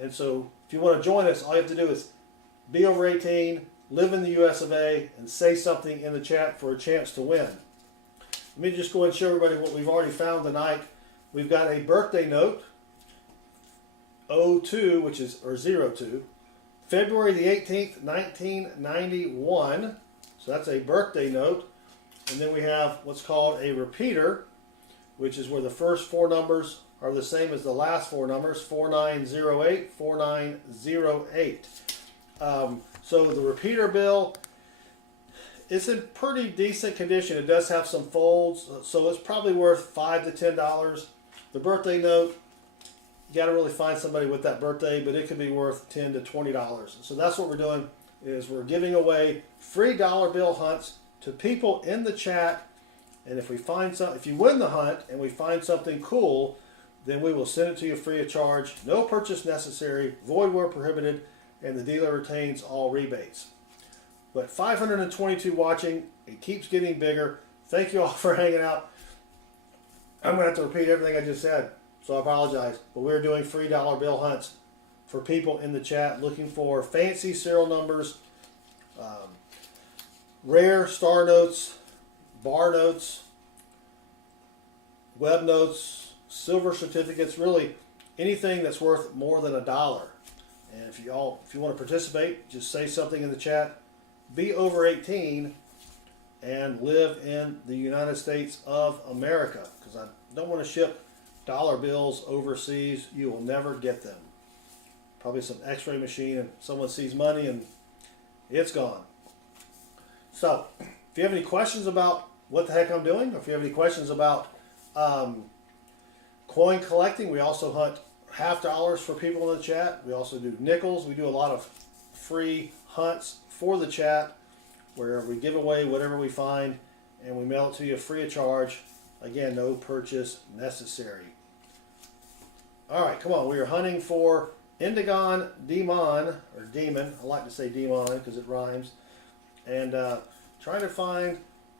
And so if you want to join us, all you have to do is be over 18, live in the US of A, and say something in the chat for a chance to win. Let me just go and show everybody what we've already found tonight. We've got a birthday note. 02, which is, or 02, February the 18th, 1991. So that's a birthday note. And then we have what's called a repeater, which is where the first 4 numbers are the same as the last 4 numbers, 4908, 4908. So the repeater bill, it's in pretty decent condition. It does have some folds, so it's probably worth $5 to $10. The birthday note, you got to really find somebody with that birthday, but it could be worth $10 to $20. So that's what we're doing, is we're giving away free dollar bill hunts to people in the chat. And if we find some, if you win the hunt and we find something cool, then we will send it to you free of charge. No purchase necessary, void where prohibited, and the dealer retains all rebates. But 522 watching, it keeps getting bigger. Thank you all for hanging out. I'm going to have to repeat everything I just said, so I apologize. But we're doing free dollar bill hunts for people in the chat looking for fancy serial numbers, rare star notes, bar notes, web notes, silver certificates, really anything that's worth more than $1. And if you want to participate, just say something in the chat. Be over 18 and live in the United States of America, because I don't want to ship dollar bills overseas. You will never get them. Probably some x-ray machine and someone sees money and it's gone. So if you have any questions about what the heck I'm doing, or if you have any questions about coin collecting, we also hunt $half for people in the chat. We also do nickels. We do a lot of free hunts for the chat where we give away whatever we find and we mail it to you free of charge. Again, no purchase necessary. All right, come on. We are hunting for Indigon Demon, or Demon. I like to say Demon because it rhymes. And trying to find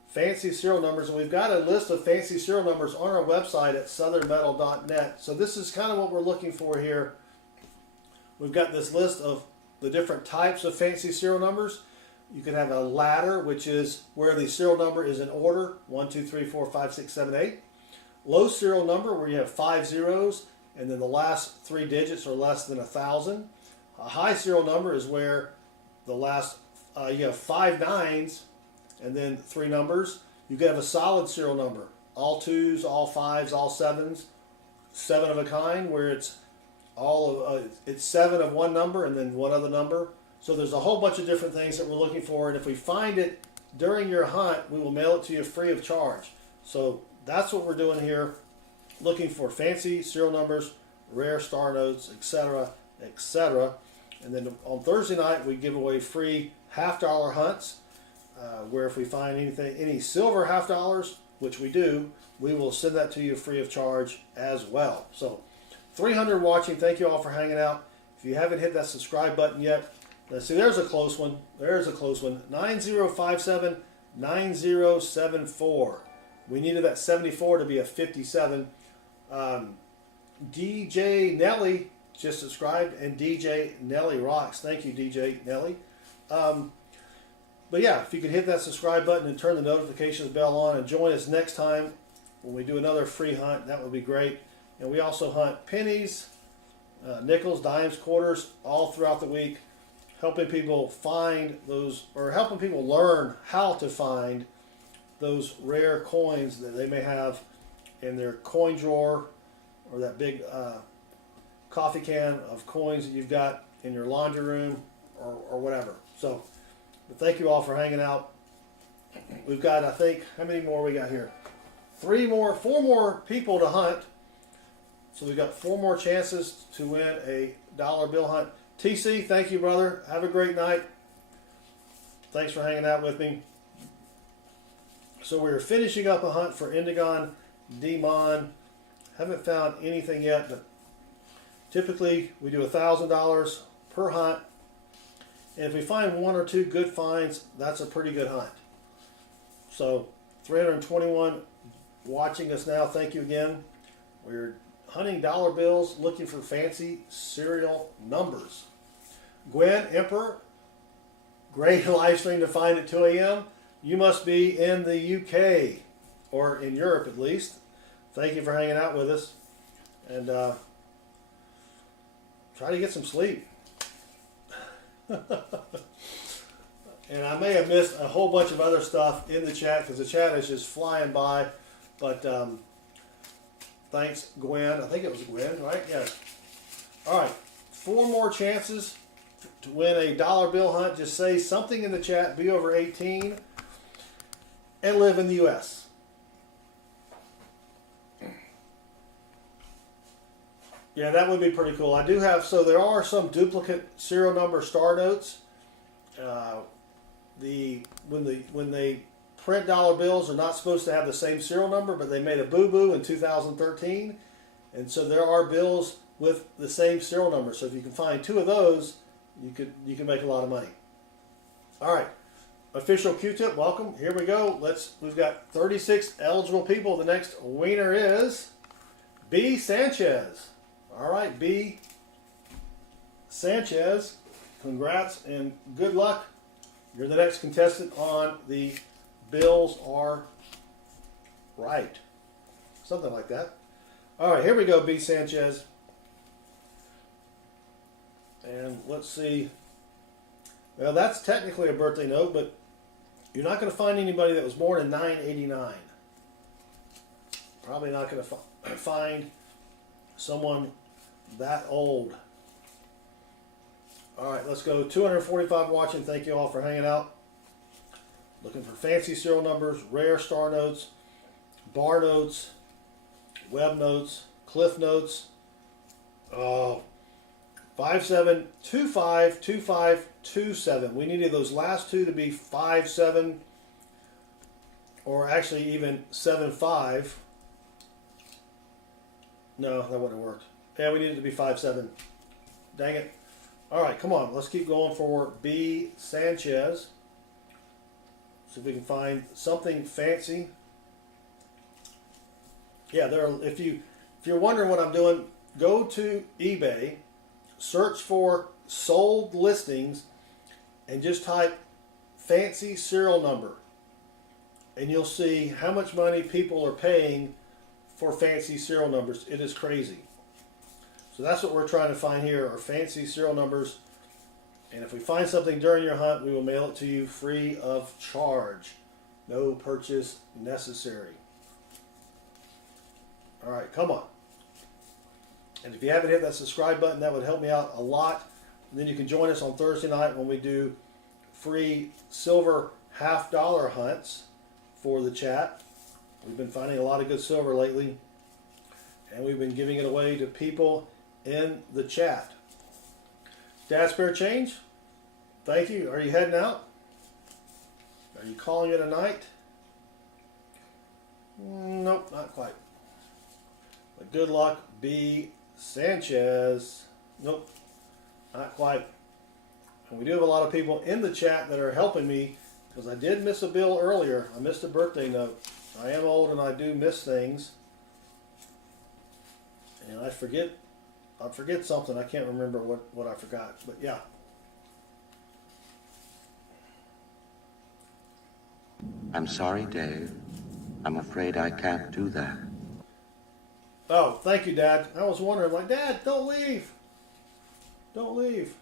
fancy serial numbers. And we've got a list of fancy serial numbers on our website at southernmetal.net. So this is kind of what we're looking for here. We've got this list of the different types of fancy serial numbers. You can have a ladder, which is where the serial number is in order, 1, 2, 3, 4, 5, 6, 7, 8. Low serial number, where you have 5 zeros, and then the last 3 digits are less than 1,000. A high serial number is where the last, you have 5 nines, and then 3 numbers. You can have a solid serial number, all 2s, all 5s, all 7s, 7 of a kind, where it's it's 7 of one number and then one other number. So there's a whole bunch of different things that we're looking for, and if we find it during your hunt, we will mail it to you free of charge. So that's what we're doing here, looking for fancy serial numbers, rare star notes, etc., etc. And then on Thursday night, we give away free $half hunts, where if we find any silver $half, which we do, we will send that to you free of charge as well. So 300 watching. Thank you all for hanging out. If you haven't hit that subscribe button yet, let's see, there's a close one. There's a close one. 9057 9074. We needed that 74 to be a 57. DJ Nelly just subscribed, and DJ Nelly rocks. Thank you, DJ Nelly. But yeah, if you could hit that subscribe button and turn the notifications bell on and join us next time when we do another free hunt, that would be great. And we also hunt pennies, nickels, dimes, quarters, all throughout the week, helping people find those, or helping people learn how to find those rare coins that they may have in their coin drawer, or that big coffee can of coins that you've got in your laundry room, or whatever. So, but thank you all for hanging out. We've got, I think, how many more we got here? 4 more people to hunt. So we've got 4 more chances to win a dollar bill hunt. TC, thank you, brother. Have a great night. Thanks for hanging out with me. So we're finishing up a hunt for Indigon Demon. Haven't found anything yet, but typically we do $1,000 per hunt. And if we find 1 or 2 good finds, that's a pretty good hunt. So 321 watching us now. Thank you again. We're hunting dollar bills, looking for fancy serial numbers. Gwen Emperor, great live stream to find at 2 a.m. You must be in the UK, or in Europe at least. Thank you for hanging out with us. And try to get some sleep. And I may have missed a whole bunch of other stuff in the chat, because the chat is just flying by. But thanks, Gwen. I think it was Gwen, right? Yeah. All right. 4 more chances to win a dollar bill hunt. Just say something in the chat. Be over 18 and live in the U.S. Yeah, that would be pretty cool. I do have, so there are some duplicate serial number star notes. When they print dollar bills, are not supposed to have the same serial number, but they made a boo-boo in 2013, and so there are bills with the same serial number. So if you can find 2 of those, you can make a lot of money. All right, official Q-tip, welcome. Here we go. We've got 36 eligible people. The next winner is B. Sanchez. All right, B. Sanchez, congrats and good luck. You're the next contestant on the Bills Are Right. Something like that. All right, here we go, B. Sanchez. And let's see. Well, that's technically a birthday note, but you're not going to find anybody that was born in 989. Probably not going to find someone that old. All right, let's go. 245 watching. Thank you all for hanging out. Looking for fancy serial numbers, rare star notes, bar notes, web notes, cliff notes. Oh, 57252527. We needed those last two to be 57, or actually even 75. No, that wouldn't have worked. Yeah, we needed to be 57. Dang it. All right, come on. Let's keep going for B. Sanchez. See if we can find something fancy. Yeah, there are, if you're wondering what I'm doing, go to eBay, search for sold listings, and just type fancy serial number. And you'll see how much money people are paying for fancy serial numbers. It is crazy. So that's what we're trying to find here, are fancy serial numbers. And if we find something during your hunt, we will mail it to you free of charge. No purchase necessary. All right, come on. And if you haven't hit that subscribe button, that would help me out a lot. And then you can join us on Thursday night when we do free silver $half hunts for the chat. We've been finding a lot of good silver lately, and we've been giving it away to people in the chat. Dad Spare Change, thank you. Are you heading out? Are you calling it a night? Nope, not quite. But good luck, B. Sanchez. Nope, not quite. And we do have a lot of people in the chat that are helping me, because I did miss a bill earlier. I missed a birthday note. I am old and I do miss things. And I forget something. I can't remember what I forgot. But yeah. I'm sorry, Dave. I'm afraid I can't do that. Oh, thank you, Dad. I was wondering, like, Dad, don't leave. Don't leave.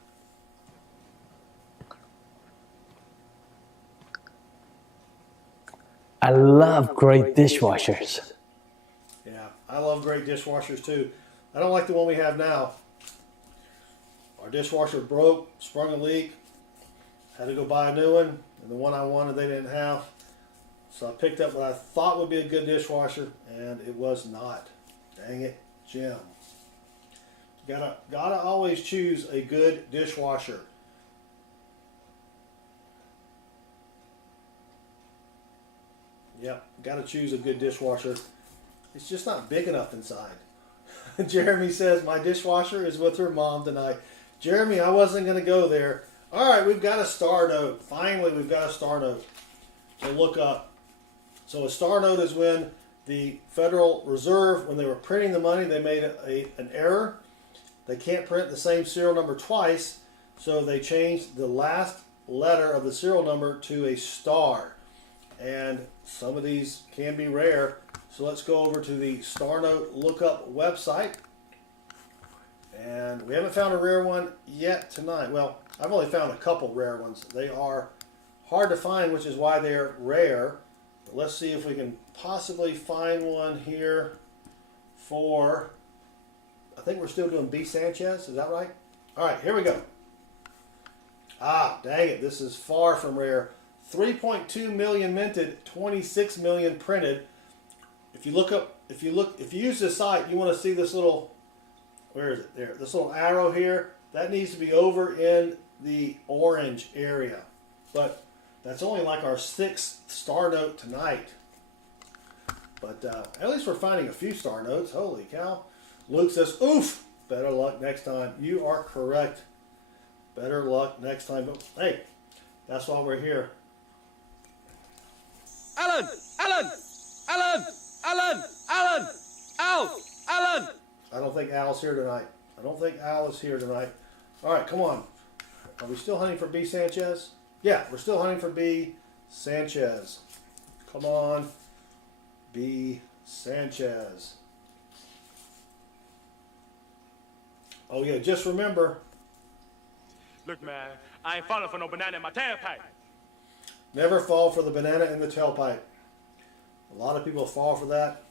I love great dishwashers. Yeah, I love great dishwashers too. I don't like the one we have now. Our dishwasher broke, sprung a leak, had to go buy a new one, and the one I wanted they didn't have. So I picked up what I thought would be a good dishwasher, and it was not. Dang it, Jim. Gotta always choose a good dishwasher. Yep, gotta choose a good dishwasher. It's just not big enough inside. Jeremy says, my dishwasher is with her mom tonight. Jeremy, I wasn't going to go there. All right, we've got a star note. Finally, we've got a star note to look up. So a star note is when the Federal Reserve, when they were printing the money, they made an error. They can't print the same serial number twice, so they changed the last letter of the serial number to a star. And some of these can be rare. So let's go over to the Star Note Lookup website. And we haven't found a rare one yet tonight. Well, I've only found a couple rare ones. They are hard to find, which is why they're rare. But let's see if we can possibly find one here for, I think we're still doing B. Sanchez. Is that right? All right, here we go. Ah, dang it. This is far from rare. 3.2 million minted, 26 million printed. If you use this site, you want to see this little, where is it? There, this little arrow here. That needs to be over in the orange area. But that's only like our 6th star note tonight. But at least we're finding a few star notes. Holy cow. Luke says, oof, better luck next time. You are correct. Better luck next time. But hey, that's why we're here. Alan! Alan! Alan! Alan! Alan! Al! Alan! I don't think Al's here tonight. I don't think Al is here tonight. All right, come on. Are we still hunting for B. Sanchez? Yeah, we're still hunting for B. Sanchez. Come on, B. Sanchez. Oh yeah, just remember, Look, man, I ain't falling for no banana in my tailpipe. Never fall for the banana in the tailpipe. A lot of people fall for that.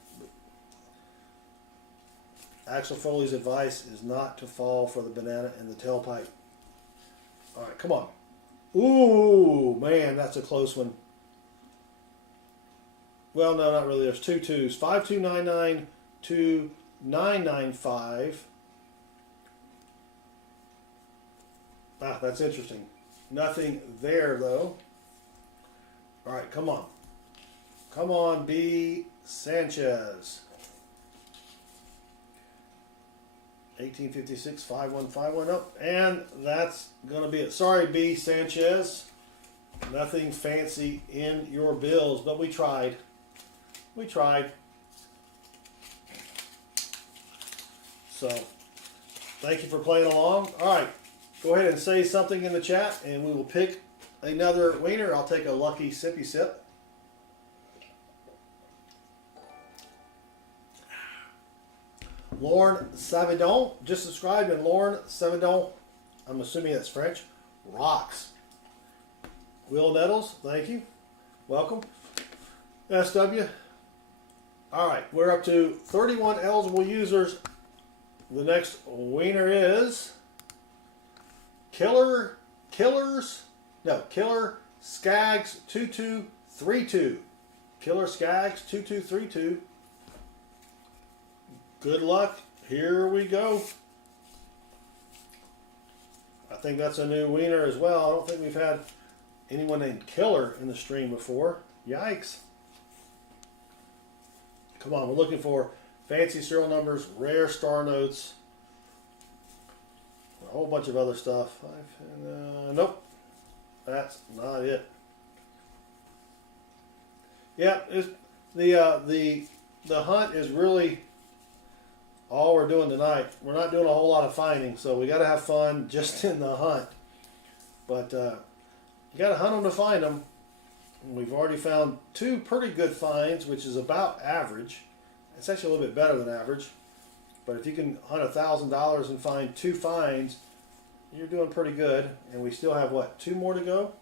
Axel Foley's advice is not to fall for the banana in the tailpipe. All right, come on. Ooh, man, that's a close one. Well, no, not really. There's two twos. 5299 to 995. Ah, that's interesting. Nothing there, though. All right, come on. Come on, B. Sanchez. 1856 5151 up, and that's gonna be it. Sorry, B. Sanchez. Nothing fancy in your bills, but we tried. We tried. So, thank you for playing along. All right, go ahead and say something in the chat, and we will pick another wiener. I'll take a lucky sippy sip. Lauren Savidon just subscribed, and Lauren Savidon, I'm assuming that's French, rocks. Will Nettles, thank you. Welcome. SW. All right, we're up to 31 eligible users. The next wiener is Killer Skags 2232. Killer Skags 2232. Good luck. Here we go. I think that's a new wiener as well. I don't think we've had anyone named Killer in the stream before. Yikes. Come on, we're looking for fancy serial numbers, rare star notes, a whole bunch of other stuff. Nope, that's not it. Yeah, the hunt is really all we're doing tonight. We're not doing a whole lot of finding, so we got to have fun just in the hunt. But you got to hunt them to find them. We've already found two pretty good finds, which is about average. It's actually a little bit better than average. But if you can hunt $1,000 and find two finds, you're doing pretty good. And we still have, what, 2 more to go?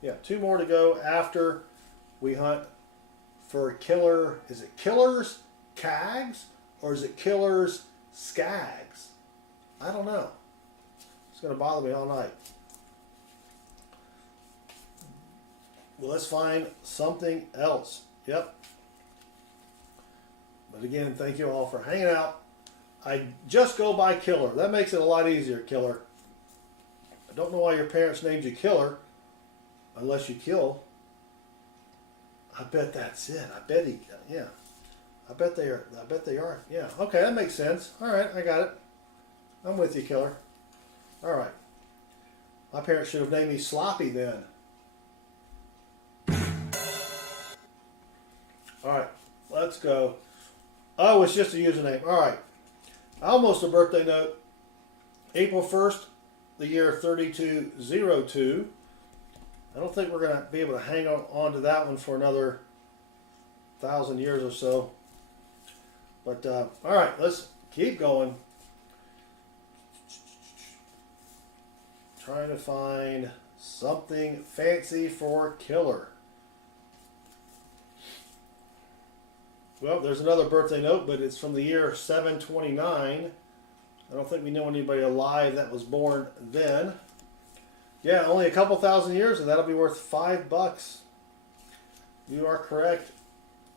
Yeah, 2 more to go after we hunt for killer. Is it killers, cags, or is it killers, skags? I don't know. It's going to bother me all night. Well, let's find something else. Yep. But again, thank you all for hanging out. I just go by Killer. That makes it a lot easier, Killer. I don't know why your parents named you Killer, unless you kill. I bet that's it. I bet yeah. I bet they are. Yeah. Okay, that makes sense. All right, I got it. I'm with you, Killer. All right. My parents should have named me Sloppy then. All right, let's go. Oh, it's just a username. All right. Almost a birthday note. April 1st, the year 3202. I don't think we're going to be able to hang on to that one for another 1,000 years or so. But, all right, let's keep going. Trying to find something fancy for Killer. Well, there's another birthday note, but it's from the year 729. I don't think we know anybody alive that was born then. Yeah, only a couple thousand years, and that'll be worth $5. You are correct.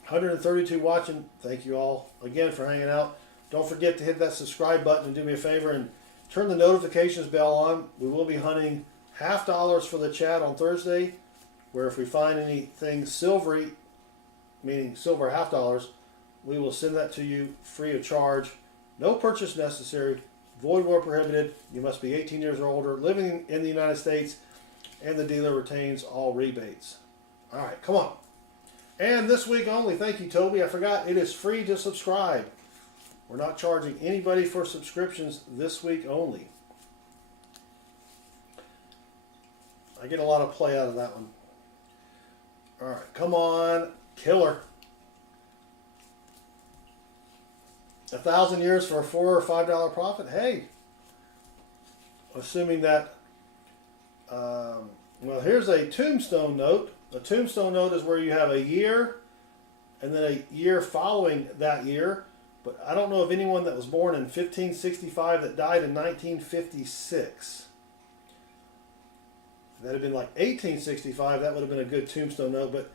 132 watching. Thank you all again for hanging out. Don't forget to hit that subscribe button and do me a favor and turn the notifications bell on. We will be hunting $half for the chat on Thursday, where if we find anything silvery, meaning silver $half, we will send that to you free of charge. No purchase necessary. Void where prohibited. You must be 18 years or older, living in the United States, and the dealer retains all rebates. All right, come on. And this week only, thank you, Toby. I forgot, it is free to subscribe. We're not charging anybody for subscriptions this week only. I get a lot of play out of that one. All right, come on, Killer. 1,000 years for a $4 or $5 profit. Hey, assuming that Well, here's a tombstone note. A tombstone note is where you have a year and then a year following that year. But I don't know of anyone that was born in 1565 that died in 1956. If that had been like 1865, that would have been a good tombstone note. But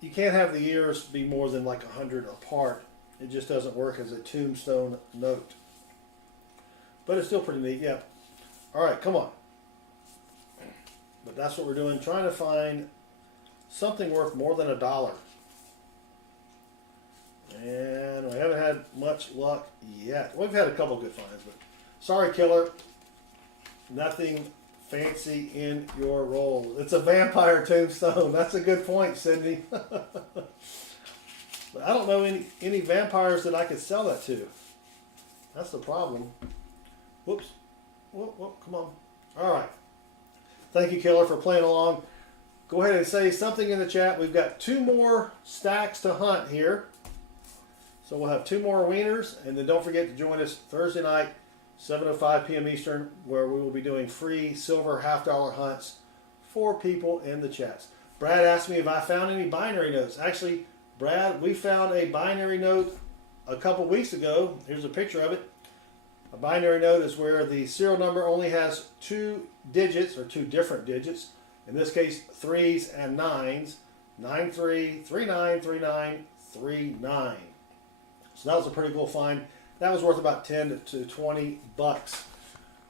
you can't have the years be more than like 100 apart. It just doesn't work as a tombstone note. But it's still pretty neat, yeah. All right, come on. But that's what we're doing, trying to find something worth more than $1. And we haven't had much luck yet. We've had a couple good finds, but sorry, killer. Nothing fancy in your roll. It's a vampire tombstone. That's a good point, Sydney. But I don't know any vampires that I could sell that to. That's the problem. Whoops. Whoop, whoop, come on. All right. Thank you, Killer, for playing along. Go ahead and say something in the chat. We've got 2 more stacks to hunt here. So we'll have 2 more wieners. And then don't forget to join us Thursday night, 7:05 p.m. Eastern, where we will be doing free silver half-dollar hunts for people in the chats. Brad asked me if I found any binary notes. Actually, Brad, we found a binary note a couple weeks ago. Here's a picture of it. A binary note is where the serial number only has 2 digits, or 2 different digits. In this case, 3s and 9s. 93393939. So that was a pretty cool find. That was worth about 10 to 20 bucks.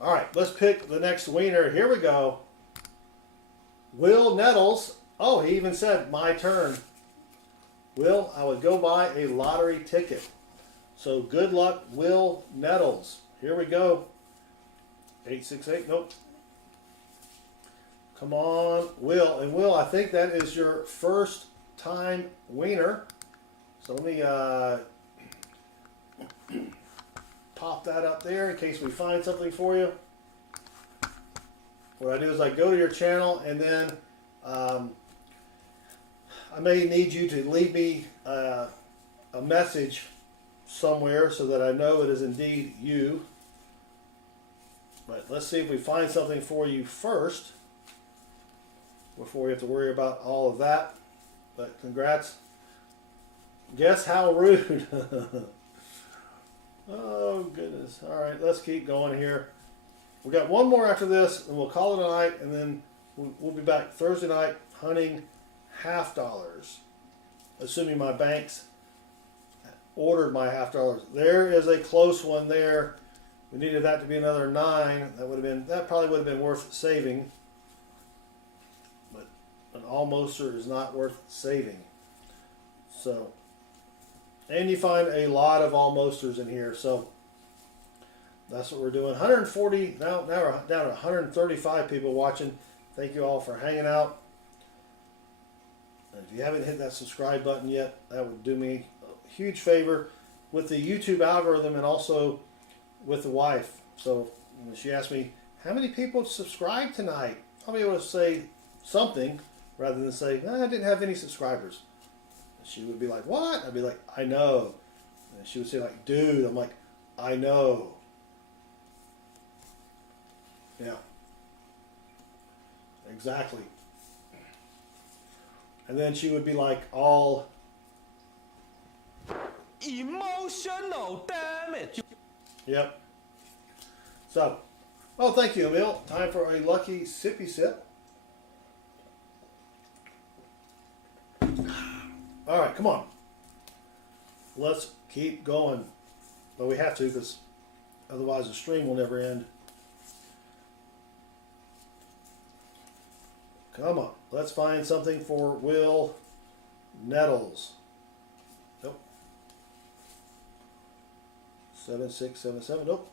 All right, let's pick the next wiener. Here we go. Will Nettles. Oh, he even said, my turn. Will, I would go buy a lottery ticket. So good luck, Will Nettles. Here we go. 868, nope. Come on, Will. And Will, I think that is your first time wiener. So let me pop that up there in case we find something for you. What I do is I go to your channel, and then I may need you to leave me a message somewhere so that I know it is indeed you. But let's see if we find something for you first before we have to worry about all of that. But congrats. Guess how rude. Oh goodness. All right, let's keep going here. We got one more after this, and we'll call it a night, and then we'll be back Thursday night hunting $half, assuming my banks ordered my $half. There is a close one there. We needed that to be another 9. That probably would have been worth saving, but an almoster is not worth saving. So, and you find a lot of almosters in here. So that's what we're doing. 140 now. Now we're down to 135 people watching. Thank you all for hanging out. And if you haven't hit that subscribe button yet, that would do me a huge favor with the YouTube algorithm and also with the wife. So she asked me, how many people subscribed tonight? I'll be able to say something rather than say, I didn't have any subscribers. And she would be like, what? I'd be like, I know. And she would say, like, dude. I'm like, I know. Yeah. Exactly. And then she would be like, all emotional damage. Yep. So, oh, thank you, Emil. Time for a lucky sippy sip. All right, come on. Let's keep going. But we have to, because otherwise the stream will never end. Come on. Let's find something for Will Nettles. Nope. 7677. Nope.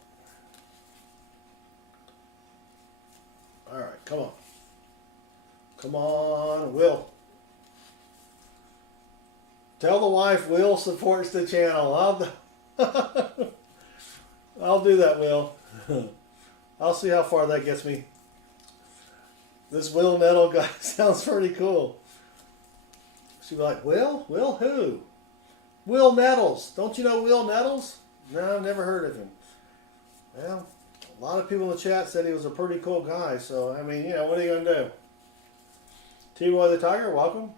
All right, come on. Come on, Will. Tell the wife Will supports the channel. I'll do that, Will. I'll see how far that gets me. This Will Nettle guy sounds pretty cool. She'd be like, Will? Will who? Will Nettles. Don't you know Will Nettles? No, I've never heard of him. Well, A lot of people in the chat said he was a pretty cool guy. So, I mean, you know, what are you going to do? T-Boy the Tiger, welcome.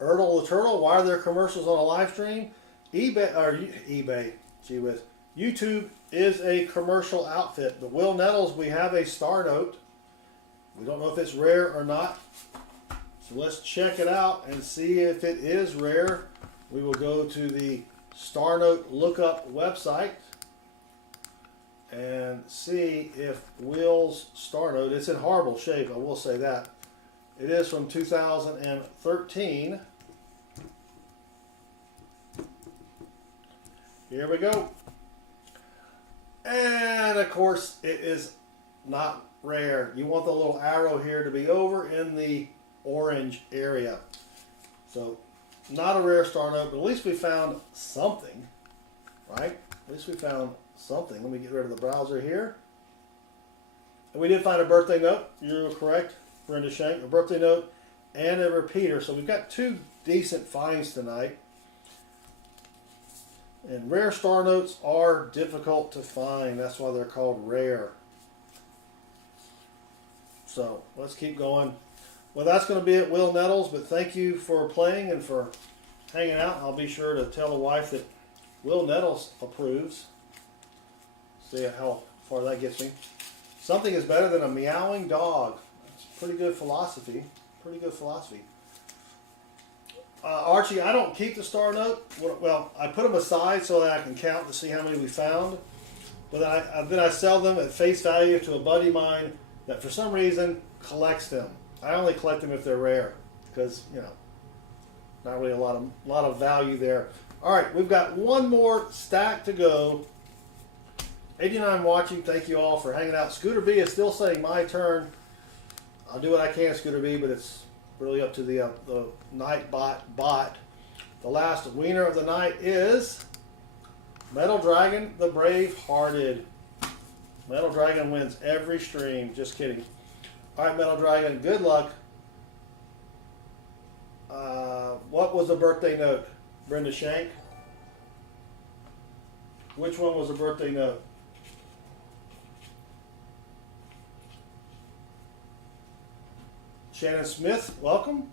Erdl the Turtle, why are there commercials on a live stream? eBay, gee whiz. YouTube is a commercial outfit. But Will Nettles, we have a star note. We don't know if it's rare or not. So let's check it out and see if it is rare. We will go to the Star Note Lookup website and see if Will's Star Note, it's in horrible shape, I will say that. It is from 2013. Here we go. And of course, it is not rare. You want the little arrow here to be over in the orange area. So, not a rare star note, but at least we found something, right? At least we found something. Let me get rid of the browser here. And we did find a birthday note. You're correct, Brenda Shank. A birthday note and a repeater. So we've got two decent finds tonight. And rare star notes are difficult to find. That's why they're called rare. So let's keep going. Well, that's going to be it, Will Nettles. But thank you for playing and for hanging out. I'll be sure to tell the wife that Will Nettles approves. See how far that gets me. Something is better than a meowing dog. That's pretty good philosophy. Pretty good philosophy. Archie, I don't keep the star note. Well, I put them aside so that I can count to see how many we found. But then I sell them at face value to a buddy of mine that for some reason collects them. I only collect them if they're rare because, you know, not really a lot of value there. All right, we've got one more stack to go. 89 watching. Thank you all for hanging out. Scooter B is still saying my turn. I'll do what I can, Scooter B, but it's really up to the night bot. The last winner of the night is Metal Dragon, the Brave-Hearted. Metal Dragon wins every stream. Just kidding. All right, Metal Dragon, good luck. What was the birthday note? Brenda Shank? Which one was the birthday note? Shannon Smith, welcome.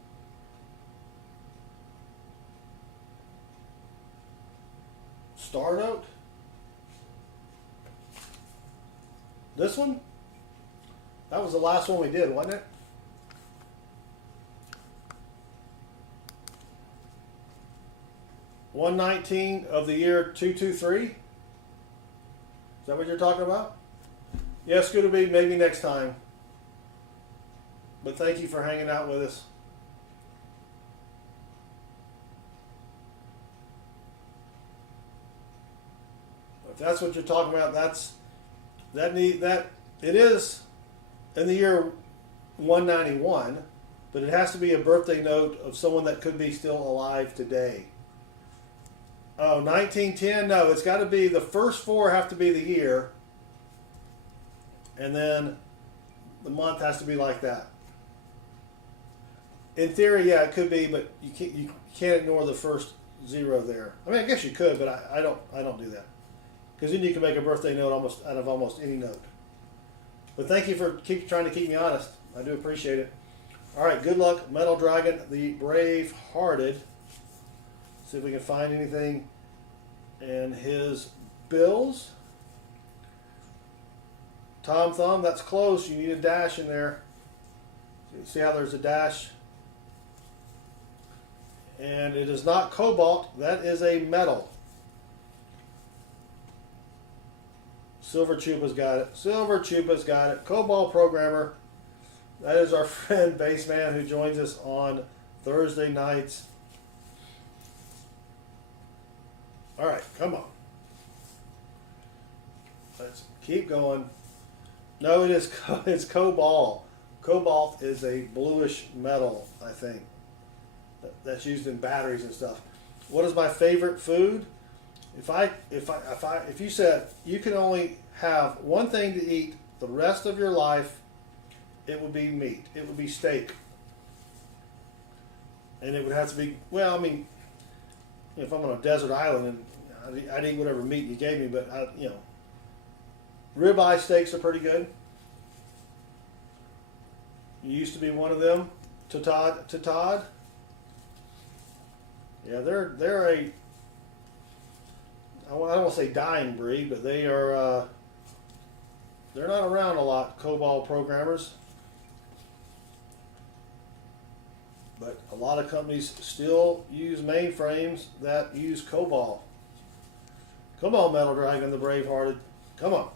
Star note. This one? That was the last one we did, wasn't it? $119 of the year 223. Is that what you're talking about? Yes, Scooter B, maybe next time. But thank you for hanging out with us. If that's what you're talking about, it is in the year 191, but it has to be a birthday note of someone that could be still alive today. Oh, 1910? No, it's got to be, the first four have to be the year, and then the month has to be like that. In theory, yeah, it could be, but you can't ignore the first zero there. I mean, I guess you could, but I don't do that, because then you can make a birthday note out of almost any note. But thank you for trying to keep me honest. I do appreciate it. All right, good luck, Metal Dragon, the Brave-Hearted. See if we can find anything in his bills. Tom Thumb, that's close. You need a dash in there. See how there's a dash? And it is not cobalt. That is a metal. Silver Chupa's got it. Silver Chupa's got it. Cobalt Programmer. That is our friend Baseman who joins us on Thursday nights. All right, come on. Let's keep going. No, it's cobalt. Cobalt is a bluish metal, I think. That's used in batteries and stuff. What is my favorite food? If you said you can only have one thing to eat the rest of your life, it would be meat. It would be steak. And it would have to be, well, I mean, if I'm on a desert island and I'd eat whatever meat you gave me, but Ribeye steaks are pretty good. You used to be one of them, to Todd. Yeah, they're a, I don't want to say dying breed, but they are, they're not around a lot, COBOL programmers. But a lot of companies still use mainframes that use COBOL. Come on, Metal Dragon, the brave-hearted. Come on.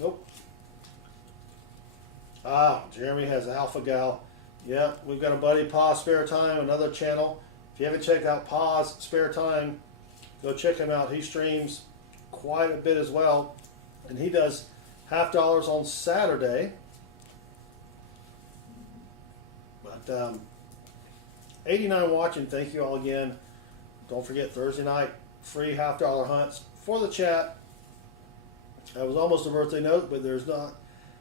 Nope. Ah, Jeremy has Alpha Gal. Yeah, we've got a buddy, Pa's Spare Time, another channel. If you haven't checked out Pa's Spare Time, go check him out. He streams quite a bit as well. And he does $half on Saturday. But 89 watching, thank you all again. Don't forget Thursday night, free $half hunts for the chat. That was almost a birthday note, but there's not.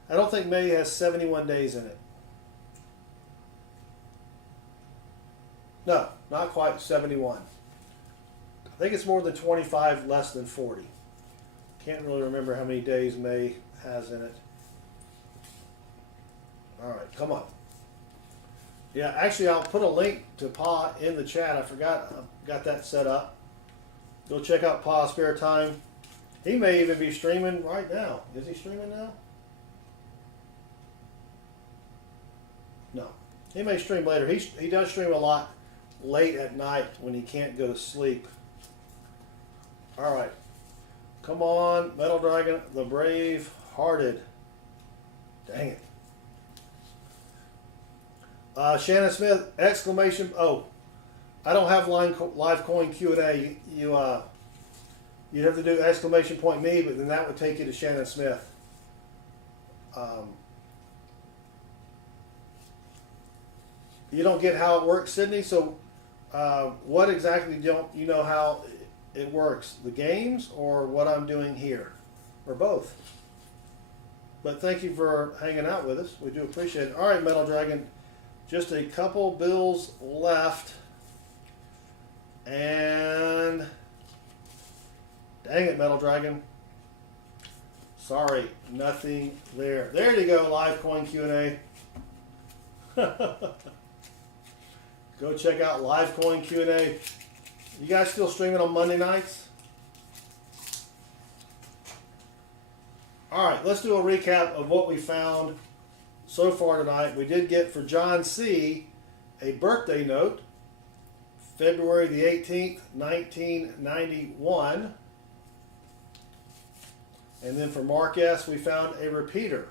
I don't think May has 71 days in it. No, not quite 71. I think it's more than 25, less than 40. Can't really remember how many days May has in it. All right, come on. Yeah, actually, I'll put a link to Pa in the chat. I forgot, I've got that set up. Go check out Pa's Spare Time. He may even be streaming right now. Is he streaming now? No. He may stream later. He does stream a lot late at night when he can't go to sleep. All right. Come on, Metal Dragon, the brave-hearted. Dang it. Shannon Smith, exclamation. Oh, I don't have live coin Q&A. You'd have to do exclamation point me, but then that would take you to Shannon Smith. You don't get how it works, Sydney? So what exactly don't you know how it works? The games or what I'm doing here? Or both? But thank you for hanging out with us. We do appreciate it. All right, Metal Dragon. Just a couple bills left. And dang it, Metal Dragon. Sorry, nothing there. There you go, live coin Q&A. Go check out live coin Q&A. You guys still streaming on Monday nights? All right, let's do a recap of what we found so far tonight. We did get for John C. a birthday note, February the 18th, 1991. And then for Mark S., we found a repeater,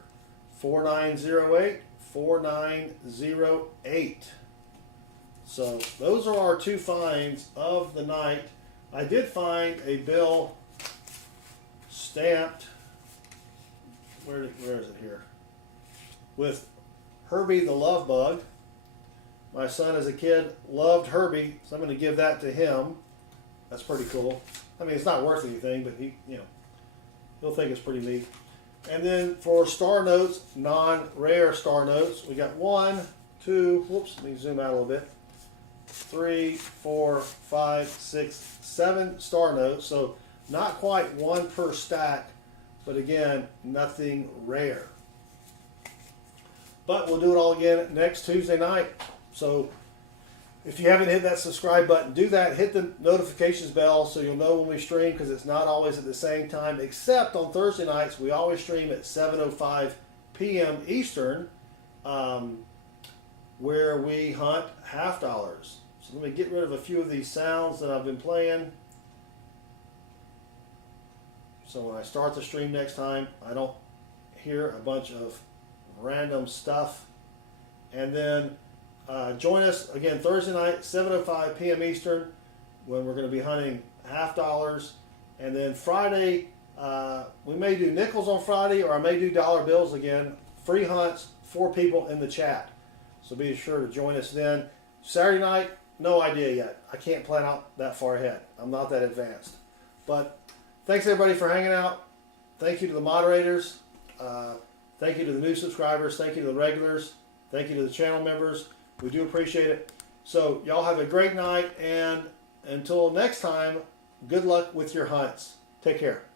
4908, 4908. So those are our two finds of the night. I did find a bill stamped, where is it here? With Herbie the Love Bug. My son as a kid loved Herbie, so I'm going to give that to him. That's pretty cool. I mean, it's not worth anything, but he'll think it's pretty neat. And then for star notes, non-rare star notes, we got 1, 2, whoops, let me zoom out a little bit. 3, 4, 5, 6, 7 star notes. So not quite one per stack, but again, nothing rare. But we'll do it all again next Tuesday night. So if you haven't hit that subscribe button, do that. Hit the notifications bell so you'll know when we stream, because it's not always at the same time, except on Thursday nights. We always stream at 7:05 p.m. Eastern, where we hunt $half. So let me get rid of a few of these sounds that I've been playing. So when I start the stream next time, I don't hear a bunch of random stuff. And then join us again Thursday night, 7:05 p.m. Eastern, when we're going to be hunting $half. And then Friday, we may do nickels on Friday, or I may do dollar bills again. Free hunts for people in the chat. So be sure to join us then. Saturday night, no idea yet. I can't plan out that far ahead. I'm not that advanced. But thanks everybody for hanging out. Thank you to the moderators. Thank you to the new subscribers. Thank you to the regulars. Thank you to the channel members. We do appreciate it. So y'all have a great night, and Until next time, good luck with your hunts. Take care.